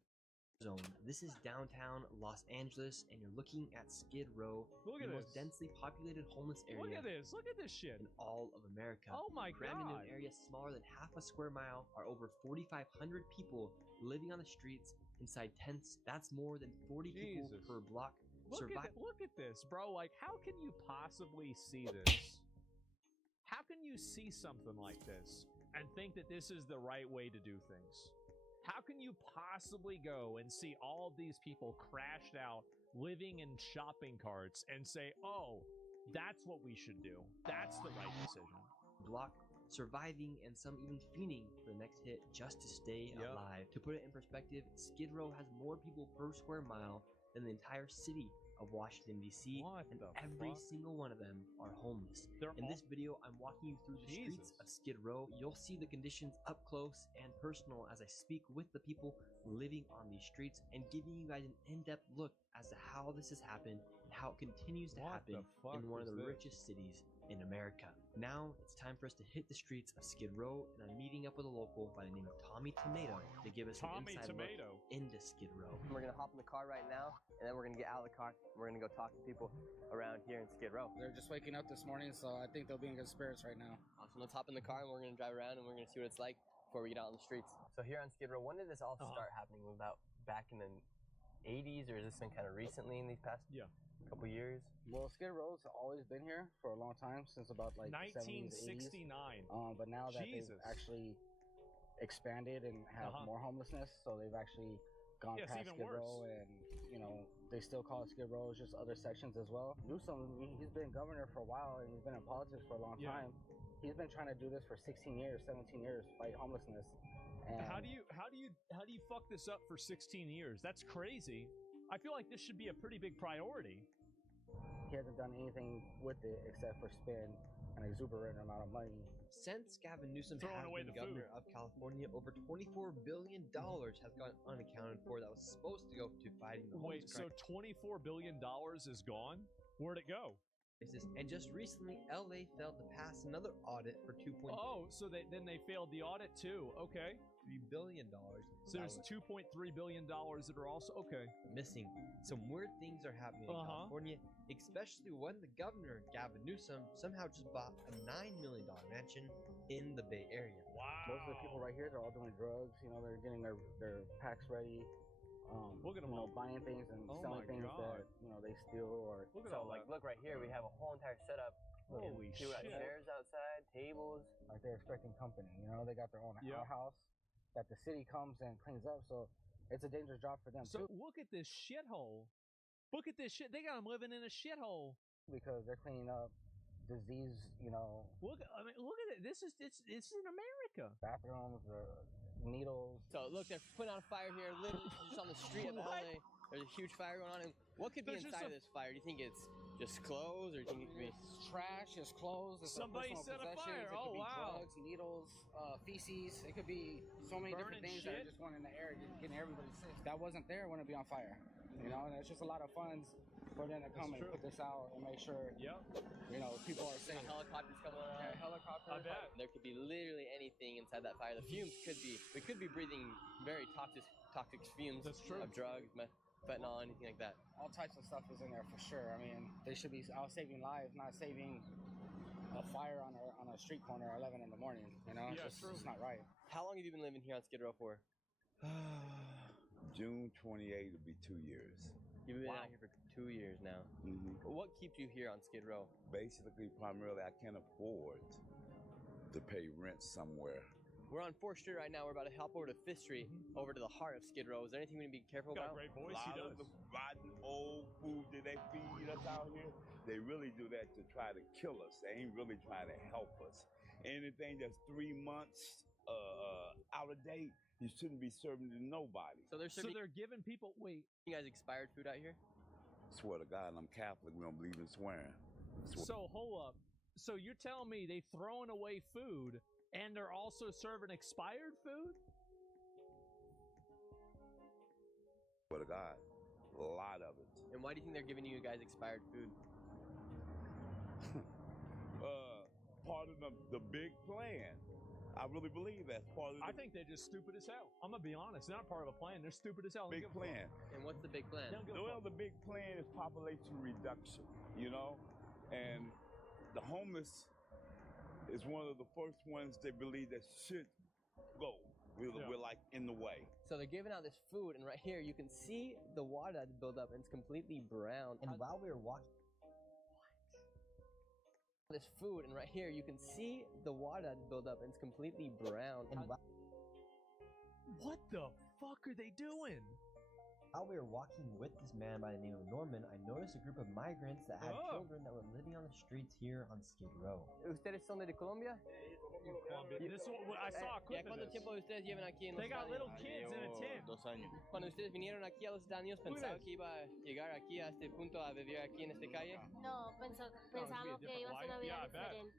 Zone. This is downtown Los Angeles, and you're looking at Skid Row, the most densely populated homeless area. Look at this. Look at this shit. In all of America. Oh my God. Crammed into an area smaller than half a square mile are over 4,500 people living on the streets inside tents. That's more than 40 people per block. Look at this, bro. Like, how can you possibly see this? How can you see something like this and think that this is the right way to do things? How can you possibly go and see all of these people crashed out, living in shopping carts, and say, oh, that's what we should do. That's the right decision. Block, surviving, and some even fiending for the next hit just to stay alive. To put it in perspective, Skid Row has more people per square mile than the entire city of Washington, D.C., and every single one of them are homeless. In this video, I'm walking you through the streets of Skid Row. You'll see the conditions up close and personal as I speak with the people living on these streets and giving you guys an in-depth look as to how this has happened and how it continues to happen in one of the richest cities in America. Now, it's time for us to hit the streets of Skid Row, and I'm meeting up with a local by the name of Tommy Tomato to give us an inside look into Skid Row. We're gonna hop in the car right now, and then we're gonna get out of the car, and we're gonna go talk to people around here in Skid Row. They're just waking up this morning, so I think they'll be in good spirits right now. Awesome, let's hop in the car, and we're gonna drive around, and we're gonna see what it's like before we get out on the streets. So here on Skid Row, when did this all start happening? About back in the 80s, or has this been kind of recently in these past couple years? Well, Skid Row's always been here for a long time, since about like 1969. But now that they've actually expanded and have more homelessness, so they've actually gone past Skid Row, and you know they still call it Skid Row. It's just other sections as well. Newsom, he's been governor for a while, and he's been in politics for a long time. He's been trying to do this for 16 years, 17 years, fight homelessness. And how do you fuck this up for 16 years? That's crazy. I feel like this should be a pretty big priority. He hasn't done anything with it except for spend an exuberant amount of money. Since Gavin Newsom has been governor of California, over $24 billion has gone unaccounted for that was supposed to go to fighting the homeless crisis. So $24 billion is gone? Where'd it go? And just recently, LA failed to pass another audit for 2.3 Oh, so then they failed the audit too. Okay. billion. So there's $2.3 billion that are also missing. Some weird things are happening in California, especially when the governor, Gavin Newsom, somehow just bought a $9 million mansion in the Bay Area. Wow. Most of the people right here, they're all doing drugs. You know, they're getting their packs ready. Look at them all buying things and selling things that they steal or. Look right here, we have a whole entire setup. Holy shit! Got chairs outside, tables. Like they're expecting company. You know, they got their own house that the city comes and cleans up. So it's a dangerous job for them too. Look at this shithole. Look at this shit. They got them living in a shithole because they're cleaning up disease. You know. Look at it. This is in America. Bathrooms, needles. So look, they're putting out a fire here, literally just on the street of LA. There's a huge fire going on. And what could be inside of this fire? Do you think it's just clothes, or do you think it could be trash? It's clothes. It's somebody set a fire. It could be wow! Drugs, needles, feces. It could be so many different things that are just going in the air, getting everybody sick. If that wasn't there, it wouldn't be on fire. You know, and it's just a lot of funds for them to come and put this out and make sure. People are safe. Helicopters coming around. Yeah, helicopters. I bet. There could be literally anything inside that fire. The fumes we could be breathing very toxic fumes. That's true. Of drugs, fentanyl, anything like that. All types of stuff is in there for sure. I mean, they should be out saving lives, not saving a fire on a street corner at 11 in the morning. You know, it's not right. How long have you been living here on Skid Row for? June 28th will be 2 years. You've been out here for 2 years now. Mm-hmm. What keeps you here on Skid Row? Basically, primarily, I can't afford to pay rent somewhere. We're on 4th Street right now. We're about to hop over to 5th Street, over to the heart of Skid Row. Is there anything we need to be careful about? Great voice. A lot of the rotten old food that they feed us out here, they really do that to try to kill us. They ain't really trying to help us. Anything that's 3 months out of date, you shouldn't be serving to nobody. So they're giving people. Wait, you guys expired food out here? Swear to God, I'm Catholic. We don't believe in swearing. So hold up. So you're telling me they throwing away food and they're also serving expired food? Swear to God, a lot of it. And why do you think they're giving you guys expired food? Part of the big plan. I really believe that's part of I think they're just stupid as hell. I'm going to be honest. They're not part of a plan. They're stupid as hell. Big plan. And what's the big plan? Well, the big plan is population reduction, and the homeless is one of the first ones they believe that should go. We're like in the way. So they're giving out this food, and right here you can see the water that's built up, and it's completely brown. And while we were walking this food, and right here you can see the water that's built up, and it's completely brown. And what the fuck are they doing? While we were walking with this man by the name of Norman, I noticed a group of migrants that had children that were living on the streets here on Skid Row. ¿Ustedes son de Colombia? I saw a clip of ¿Cuánto this. tiempo ustedes llevan aquí en los They got Estados little Unidos? kids in a tent. 2 años. Cuando ustedes vinieron aquí a los Estados Unidos, ¿pensaban que iba a llegar aquí a este punto a vivir aquí en esta calle? No, pensábamos que iba a ser una vida diferente.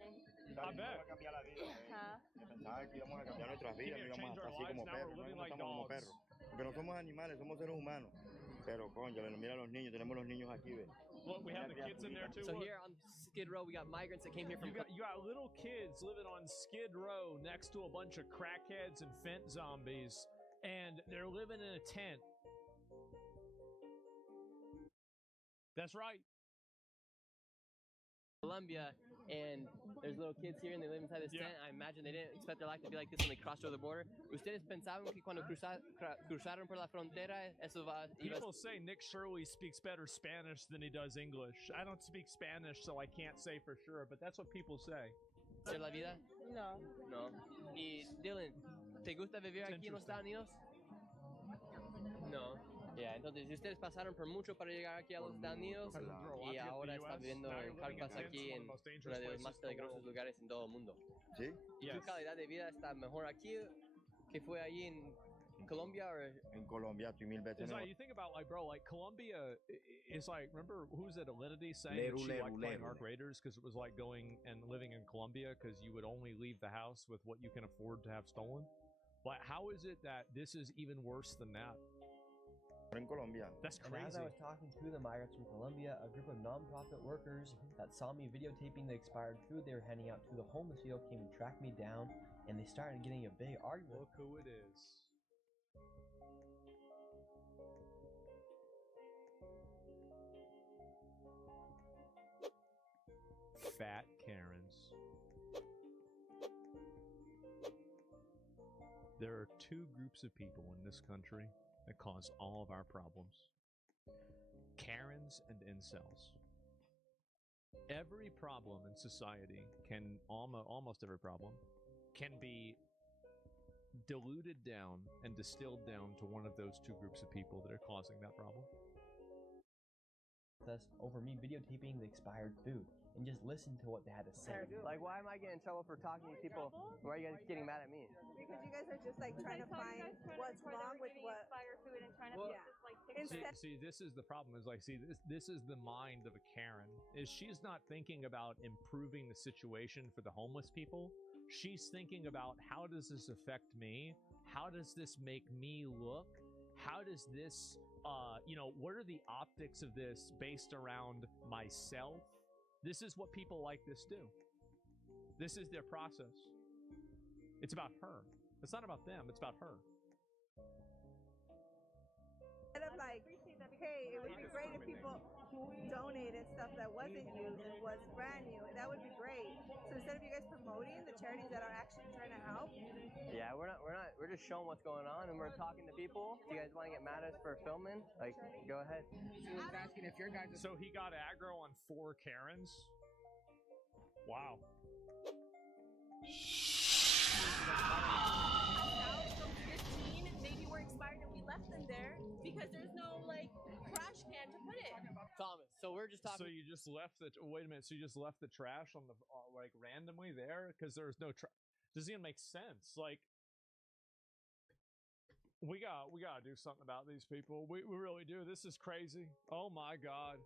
I bet. cambiar la vida. Ajá. Pensaban que íbamos a cambiar nuestras vidas, no íbamos a estar así como perros, no estamos como perros. Porque no somos animales, somos seres humanos. Pero, coño, mira a los niños, tenemos los niños aquí, ¿ves? Look, we have the kids in there too. So here on Skid Row, we got migrants that came here from... You got little kids living on Skid Row next to a bunch of crackheads and fent zombies, and they're living in a tent. That's right. Colombia, and there's little kids here and they live inside this tent. I imagine they didn't expect their life to be like this when they crossed over the border. ¿Ustedes pensaban que cuando cruzaron por la frontera eso People say Nick Shirley speaks better Spanish than he does English. I don't speak Spanish, so I can't say for sure, but that's what people say. ¿Ser la vida? No. No. Y Dylan, ¿te gusta vivir aquí en los Estados Unidos? No. Entonces, si ustedes pasaron por mucho para llegar aquí a los Estados Unidos y ahora están viviendo en carpas aquí en uno de los más peligrosos lugares en todo el mundo. ¿Sí? ¿Tu calidad de vida está mejor aquí que fue allí en Colombia? Or? En Colombia, estoy 1000 veces mejor. You think about, Colombia is like, remember, who was it, Alinity saying that she liked playing Arc Raiders because it was like going and living in Colombia because you would only leave the house with what you can afford to have stolen? But how is it that this is even worse than that? En Colombia. That's And crazy. as I was talking to the migrants from Colombia, a group of non-profit workers that saw me videotaping the expired food they were handing out to the homeless people came and tracked me down, and they started getting a big argument. Look who it is. Fat Karens. There are two groups of people in this country that cause all of our problems. Karens and incels. Every problem in society can, almost every problem, can be diluted down and distilled down to one of those two groups of people that are causing that problem. Us over me videotaping the expired food and just listen to what they had to say. Like, why am I getting in trouble for talking to people? Why are you guys getting mad at me? Because you guys are just like trying to find what's wrong with what. Expired food and trying to just like See, this is the problem. Is like, see, this is the mind of a Karen. Is she's not thinking about improving the situation for the homeless people. She's thinking about, how does this affect me? How does this make me look? How does this, what are the optics of this based around myself? This is what people like this do. This is their process. It's about her. It's not about them. It's about her. Instead of like, hey, it would be great if people donated stuff that wasn't used and was brand new. That would be great. So instead of you guys promoting the charities that are actually trying to help. Yeah, we're not. We're just showing what's going on, and we're talking to people. Do you guys want to get mad at us for filming? Like, go ahead. She was asking if your guys. So he got aggro on 4 Karens. Wow. Maybe we're expired and we left them there because there's no like trash can to put it. Thomas, so we're just talking. So you just left the. Wait a minute. So you just left the trash on the like randomly there because there's no trash. Doesn't even make sense. Like, we gotta do something about these people. We really do. This is crazy. Oh my god.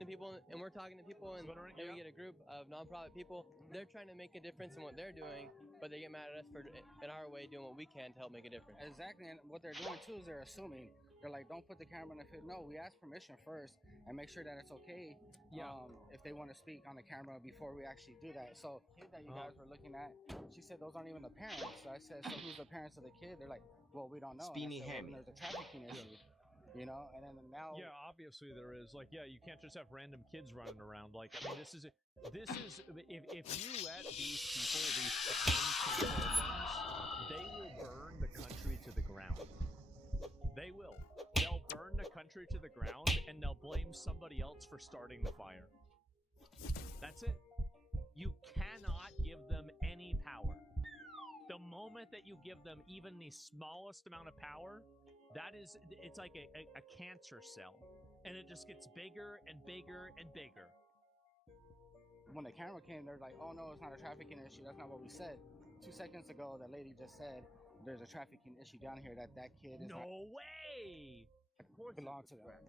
People, and we're talking to people, and we get a group of nonprofit people. They're trying to make a difference in what they're doing, but they get mad at us for, in our way, doing what we can to help make a difference. Exactly, and what they're doing too is they're assuming. They're like, don't put the camera in the field. No, we ask permission first and make sure that it's okay. If they want to speak on the camera before we actually do that. So, kid that you guys were looking at, she said those aren't even the parents. So I said, so who's the parents of the kid? They're like, well, we don't know. Speedy Hammy. There's a trafficking issue. You know, and then now. Yeah, obviously there is. Like, yeah, you can't just have random kids running around. Like, I mean, this is if you let these people, these consultants, they will burn the country to the ground. They will. They'll burn the country to the ground, and they'll blame somebody else for starting the fire. That's it. You cannot give them any power. The moment that you give them even the smallest amount of power, it's like a cancer cell, and it just gets bigger and bigger and bigger. When the camera came, they're like, oh no, it's not a trafficking issue. That's not what we said. 2 seconds ago, that lady just said there's a trafficking issue down here, that kid is no way belong to them.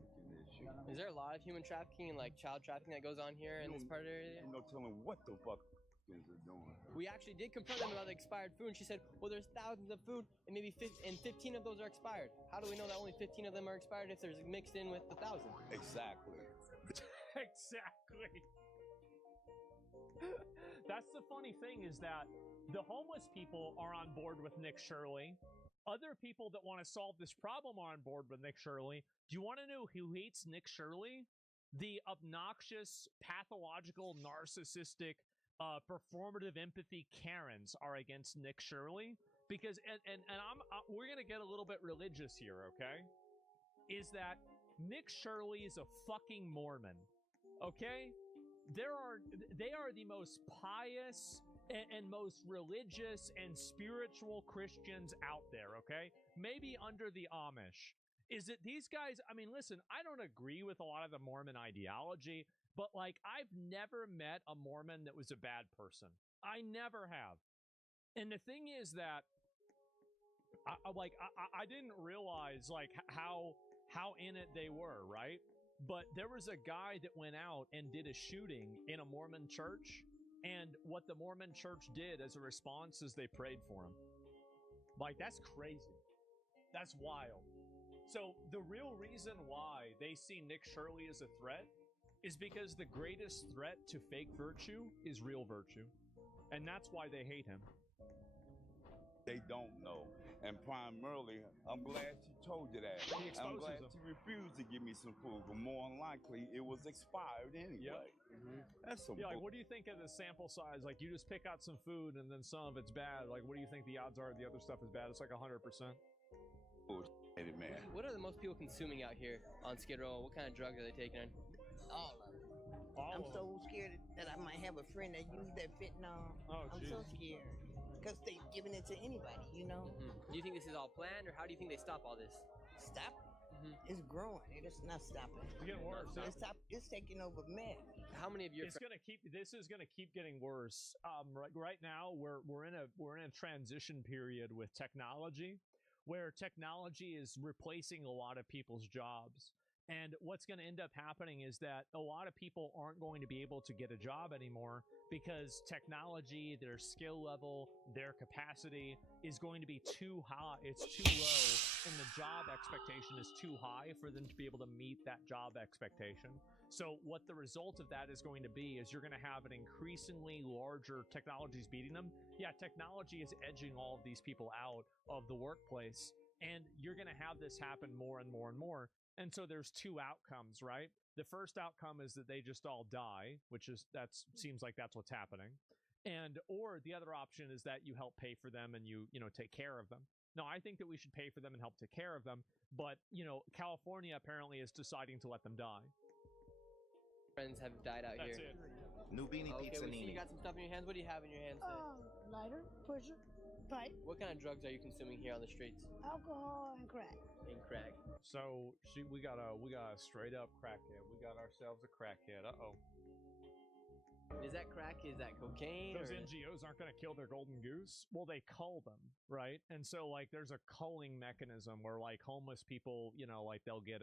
Is there a lot of human trafficking and like child trafficking that goes on here in this part of the area? No telling what the fuck things are doing. We actually did confront them about the expired food, and she said, well, there's thousands of food, and maybe 15 of those are expired. How do we know that only 15 of them are expired if there's mixed in with the 1,000? Exactly. Exactly. That's the funny thing, is that the homeless people are on board with Nick Shirley. Other people that want to solve this problem are on board with Nick Shirley. Do you want to know who hates Nick Shirley? The obnoxious, pathological, narcissistic, performative empathy Karens are against Nick Shirley, because we're gonna get a little bit religious here, okay? Is that Nick Shirley is a fucking Mormon, okay? They are the most pious and most religious and spiritual Christians out there, okay? Maybe under the Amish. Is it these guys? I mean, listen, I don't agree with a lot of the Mormon ideology, but like, I've never met a Mormon that was a bad person. I never have. And the thing is that I didn't realize like how in it they were, right? But there was a guy that went out and did a shooting in a Mormon church, and what the Mormon church did as a response is they prayed for him. Like, that's crazy. That's wild. So the real reason why they see Nick Shirley as a threat is because the greatest threat to fake virtue is real virtue. And that's why they hate him. They don't know. And primarily, I'm glad she told you that. I'm glad she refused to give me some food, but more than likely, it was expired anyway. Yep. That's some like, what do you think of the sample size? Like, you just pick out some food and then some of it's bad. Like, what do you think the odds are the other stuff is bad? It's like 100%. Bullshit, man. What are the most people consuming out here on Skid Row? What kind of drugs are they taking in? All of it. I'm so scared that I might have a friend that used that fentanyl. I'm so scared. Because they giving it to anybody, you know? Do you think this is all planned, or how do you think they stop all this? Stop it? It's growing. It's not stopping. It's getting worse. It's taking over meth. How many of your This is gonna keep getting worse. Right now we're in a transition period with technology, where technology is replacing a lot of people's jobs. And what's going to end up happening is that a lot of people aren't going to be able to get a job anymore because technology, their skill level, their capacity is going to be too high. It's too low, and the job expectation is too high for them to be able to meet that job expectation. So what the result of that is going to be is you're going to have an increasingly larger technology's beating them. Yeah, technology is edging all of these people out of the workplace, and you're going to have this happen more and more and more. And so there's two outcomes, right? The first outcome is that they just all die, seems like that's what's happening. Or the other option is that you help pay for them and you take care of them. Now, I think that we should pay for them and help take care of them, but California apparently is deciding to let them die. Friends have died out That's here. It. New beanie pizza. Okay, we see you got some stuff in your hands. What do you have in your hands today? Lighter, pusher, pipe. What kind of drugs are you consuming here on the streets? Alcohol and crack. And crack. So we got a straight up crackhead. We got ourselves a crackhead. Uh-oh. Is that crack? Is that cocaine? Those NGOs aren't going to kill their golden goose. Well, they cull them, right? And so there's a culling mechanism where homeless people, they'll get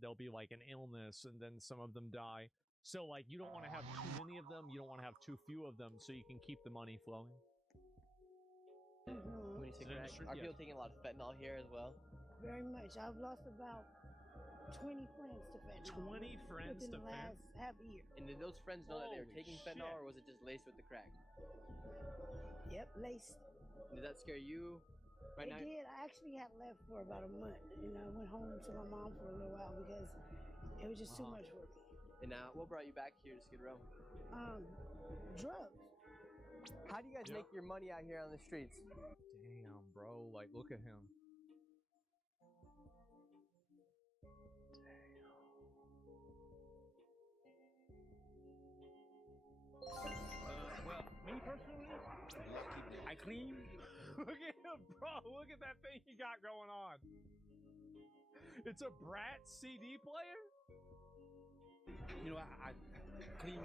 they'll be an illness, and then some of them die. So you don't want to have too many of them. You don't want to have too few of them, so you can keep the money flowing. When you say crack, are people taking a lot of fentanyl here as well? Very much. I've lost about 20 friends to fentanyl. 20 friends within to the last half a year. And did those friends know that they were taking fentanyl, or was it just laced with the crack? Yep, laced. Did that scare you? Right now? It did. I actually had left for about a month. I went home to my mom for a little while because it was just too much for me. And now, what brought you back here to Skid Row? Drugs. How do you guys make your money out here on the streets? Damn, bro. Look at him. Well, me personally, I clean. Look at him, bro. Look at that thing he got going on. It's a Brat CD player? I clean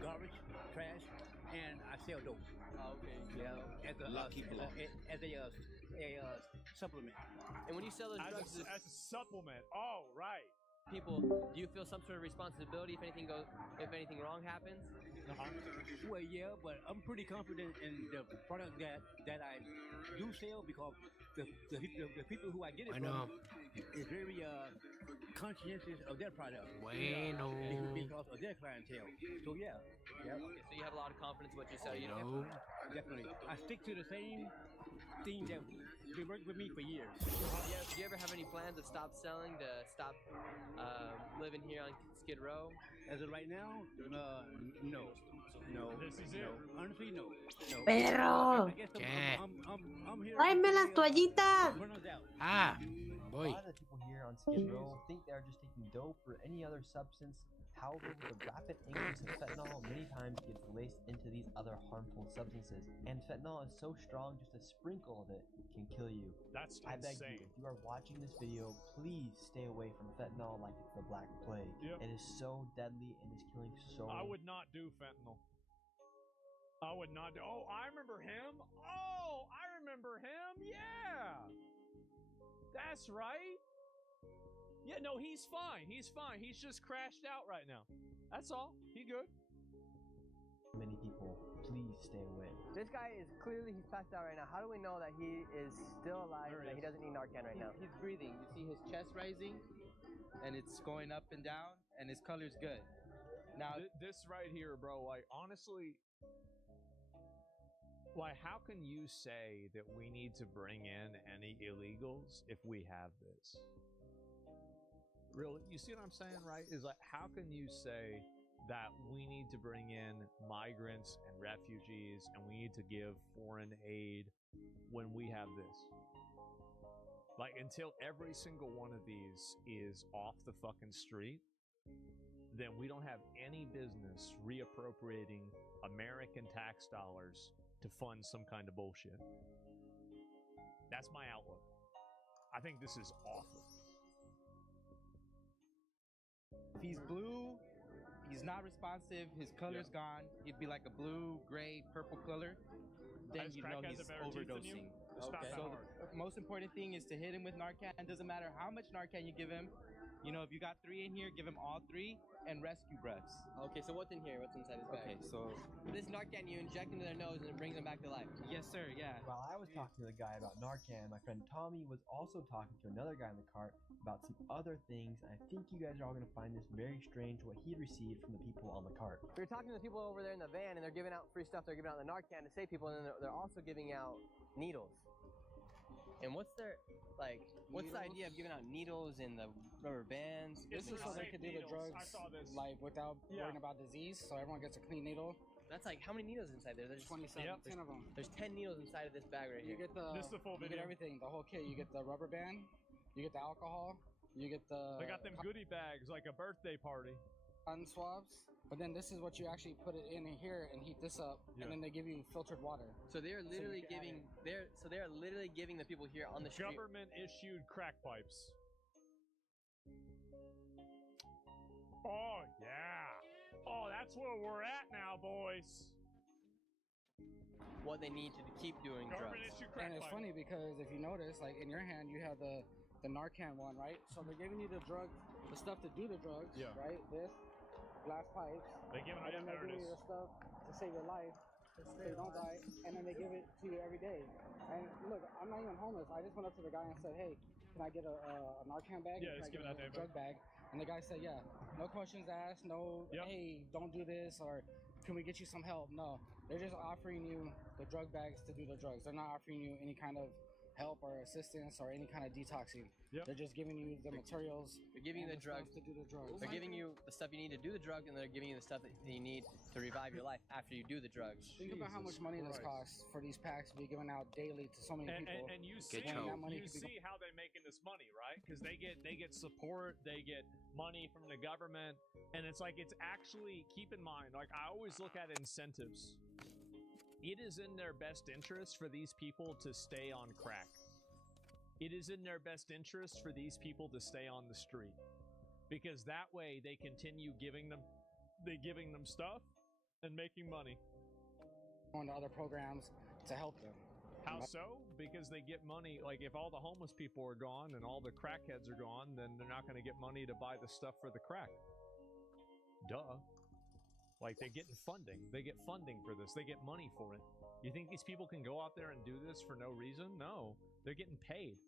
garbage, trash, and I sell dope. Oh, okay. Yeah, as a supplement. And when you sell those drugs as a supplement, oh right. People, do you feel some sort of responsibility if anything wrong happens? Well, yeah, but I'm pretty confident in the product that I do sell because the people who I get it from is very conscientious of their product. Bueno. Because of their clientele. So yeah. Okay, so you have a lot of confidence in what you sell. Definitely. I stick to the same thing that they worked with me for years. Do you ever have any plans to stop selling, to stop living here on Skid Row? As of right now, no. This is it. Honestly, no. Perro. I'm here. Tráeme las toallitas. A lot of the people here on Skid Row think they're just taking dope or any other substance. However, with the rapid increase of fentanyl, many times gets laced into these other harmful substances. And fentanyl is so strong, just a sprinkle of it can kill you. That's I beg insane. you, if you are watching this video, please stay away from fentanyl like it's the Black Plague. Yep. It is so deadly and is killing so I would not do fentanyl. I would not do. Oh, I remember him. Oh, I remember him. Yeah. That's right. Yeah, no, he's fine. He's fine. He's just crashed out right now. That's all. He good. many people. please stay away. This guy is clearly, he's passed out right now. How do we know that he is still alive and that he doesn't need Narcan right now? He's breathing. You see his chest rising, and it's going up and down, and his color's good. Now, this right here, bro, like, honestly, like, how can you say that we need to bring in any illegals if we have this? Really, you see what I'm saying, right? Is like, how can you say that we need to bring in migrants and refugees and we need to give foreign aid when we have this? Like, until every single one of these is off the fucking street, then we don't have any business reappropriating American tax dollars to fund some kind of bullshit. That's my outlook. I think this is awful. if he's blue, he's not responsive, his color's gone, he'd be like a blue, gray, purple color, then you know he's overdosing. Okay. So the most important thing is to hit him with Narcan. It doesn't matter how much Narcan you give him. You know, if you got 3 in here, give him all 3 and rescue breaths. Okay, so what's in here? What's inside this bag? Okay, so this Narcan you inject into their nose and it brings them back to life. Yes, sir. Yeah. While I was talking to the guy about Narcan, my friend Tommy was also talking to another guy in the cart about some other things. And I think you guys are all going to find this very strange what he received from the people on the cart. We were talking to the people over there in the van, and they're giving out free stuff. They're giving out the Narcan to save people, and then they're also giving out needles. And what's their, like, what's the idea of giving out needles and the rubber bands? This is so they could do the drugs like without worrying about disease, so everyone gets a clean needle. That's like, how many needles inside there? There's 27, 10 of them. There's 10 needles inside of this bag right here. You get the, this is the full you video. get everything, the whole kit. You get the rubber band, you get the alcohol, you get the... They got them goodie bags like a birthday party. Cotton swabs, but then this is what you actually put it in here and heat this up, and then they give you filtered water. So they're literally giving the people here on the street government issued crack pipes. Oh yeah. Oh, that's where we're at now, boys. What they need to keep doing drugs. And it's funny because if you notice, like in your hand, you have the Narcan one, right? So they're giving you the drug, the stuff to do the drugs, right? This glass pipes. They give it, and then they give you the stuff to save your life, so you don't die, and then they give it to you every day. And look, I'm not even homeless. I just went up to the guy and said, hey, can I get a Narcan bag? Yeah, just give it out there, drug bag. And the guy said, yeah, no questions asked, no, hey, don't do this, or can we get you some help? No, they're just offering you the drug bags to do the drugs. They're not offering you any kind of help or assistance or any kind of detoxing. They're just giving you the materials. They're giving you the drugs to do the drugs. They're giving you the stuff you need to do the drug, and they're giving you the stuff that you need to revive your life after you do the drugs. Think about how much money this costs for these packs to be given out daily to so many people. And you see, how they're making this money, right? Because they get support, they get money from the government, and it's like, it's actually, keep in mind, like I always look at incentives. It is in their best interest for these people to stay on crack. It is in their best interest for these people to stay on the street, because that way they continue giving them stuff and making money. On to other programs to help them. How so? Because they get money. Like if all the homeless people are gone and all the crackheads are gone, then they're not going to get money to buy the stuff for the crack. Duh. Like they're getting funding. They get funding for this. They get money for it. You think these people can go out there and do this for no reason? No. They're getting paid.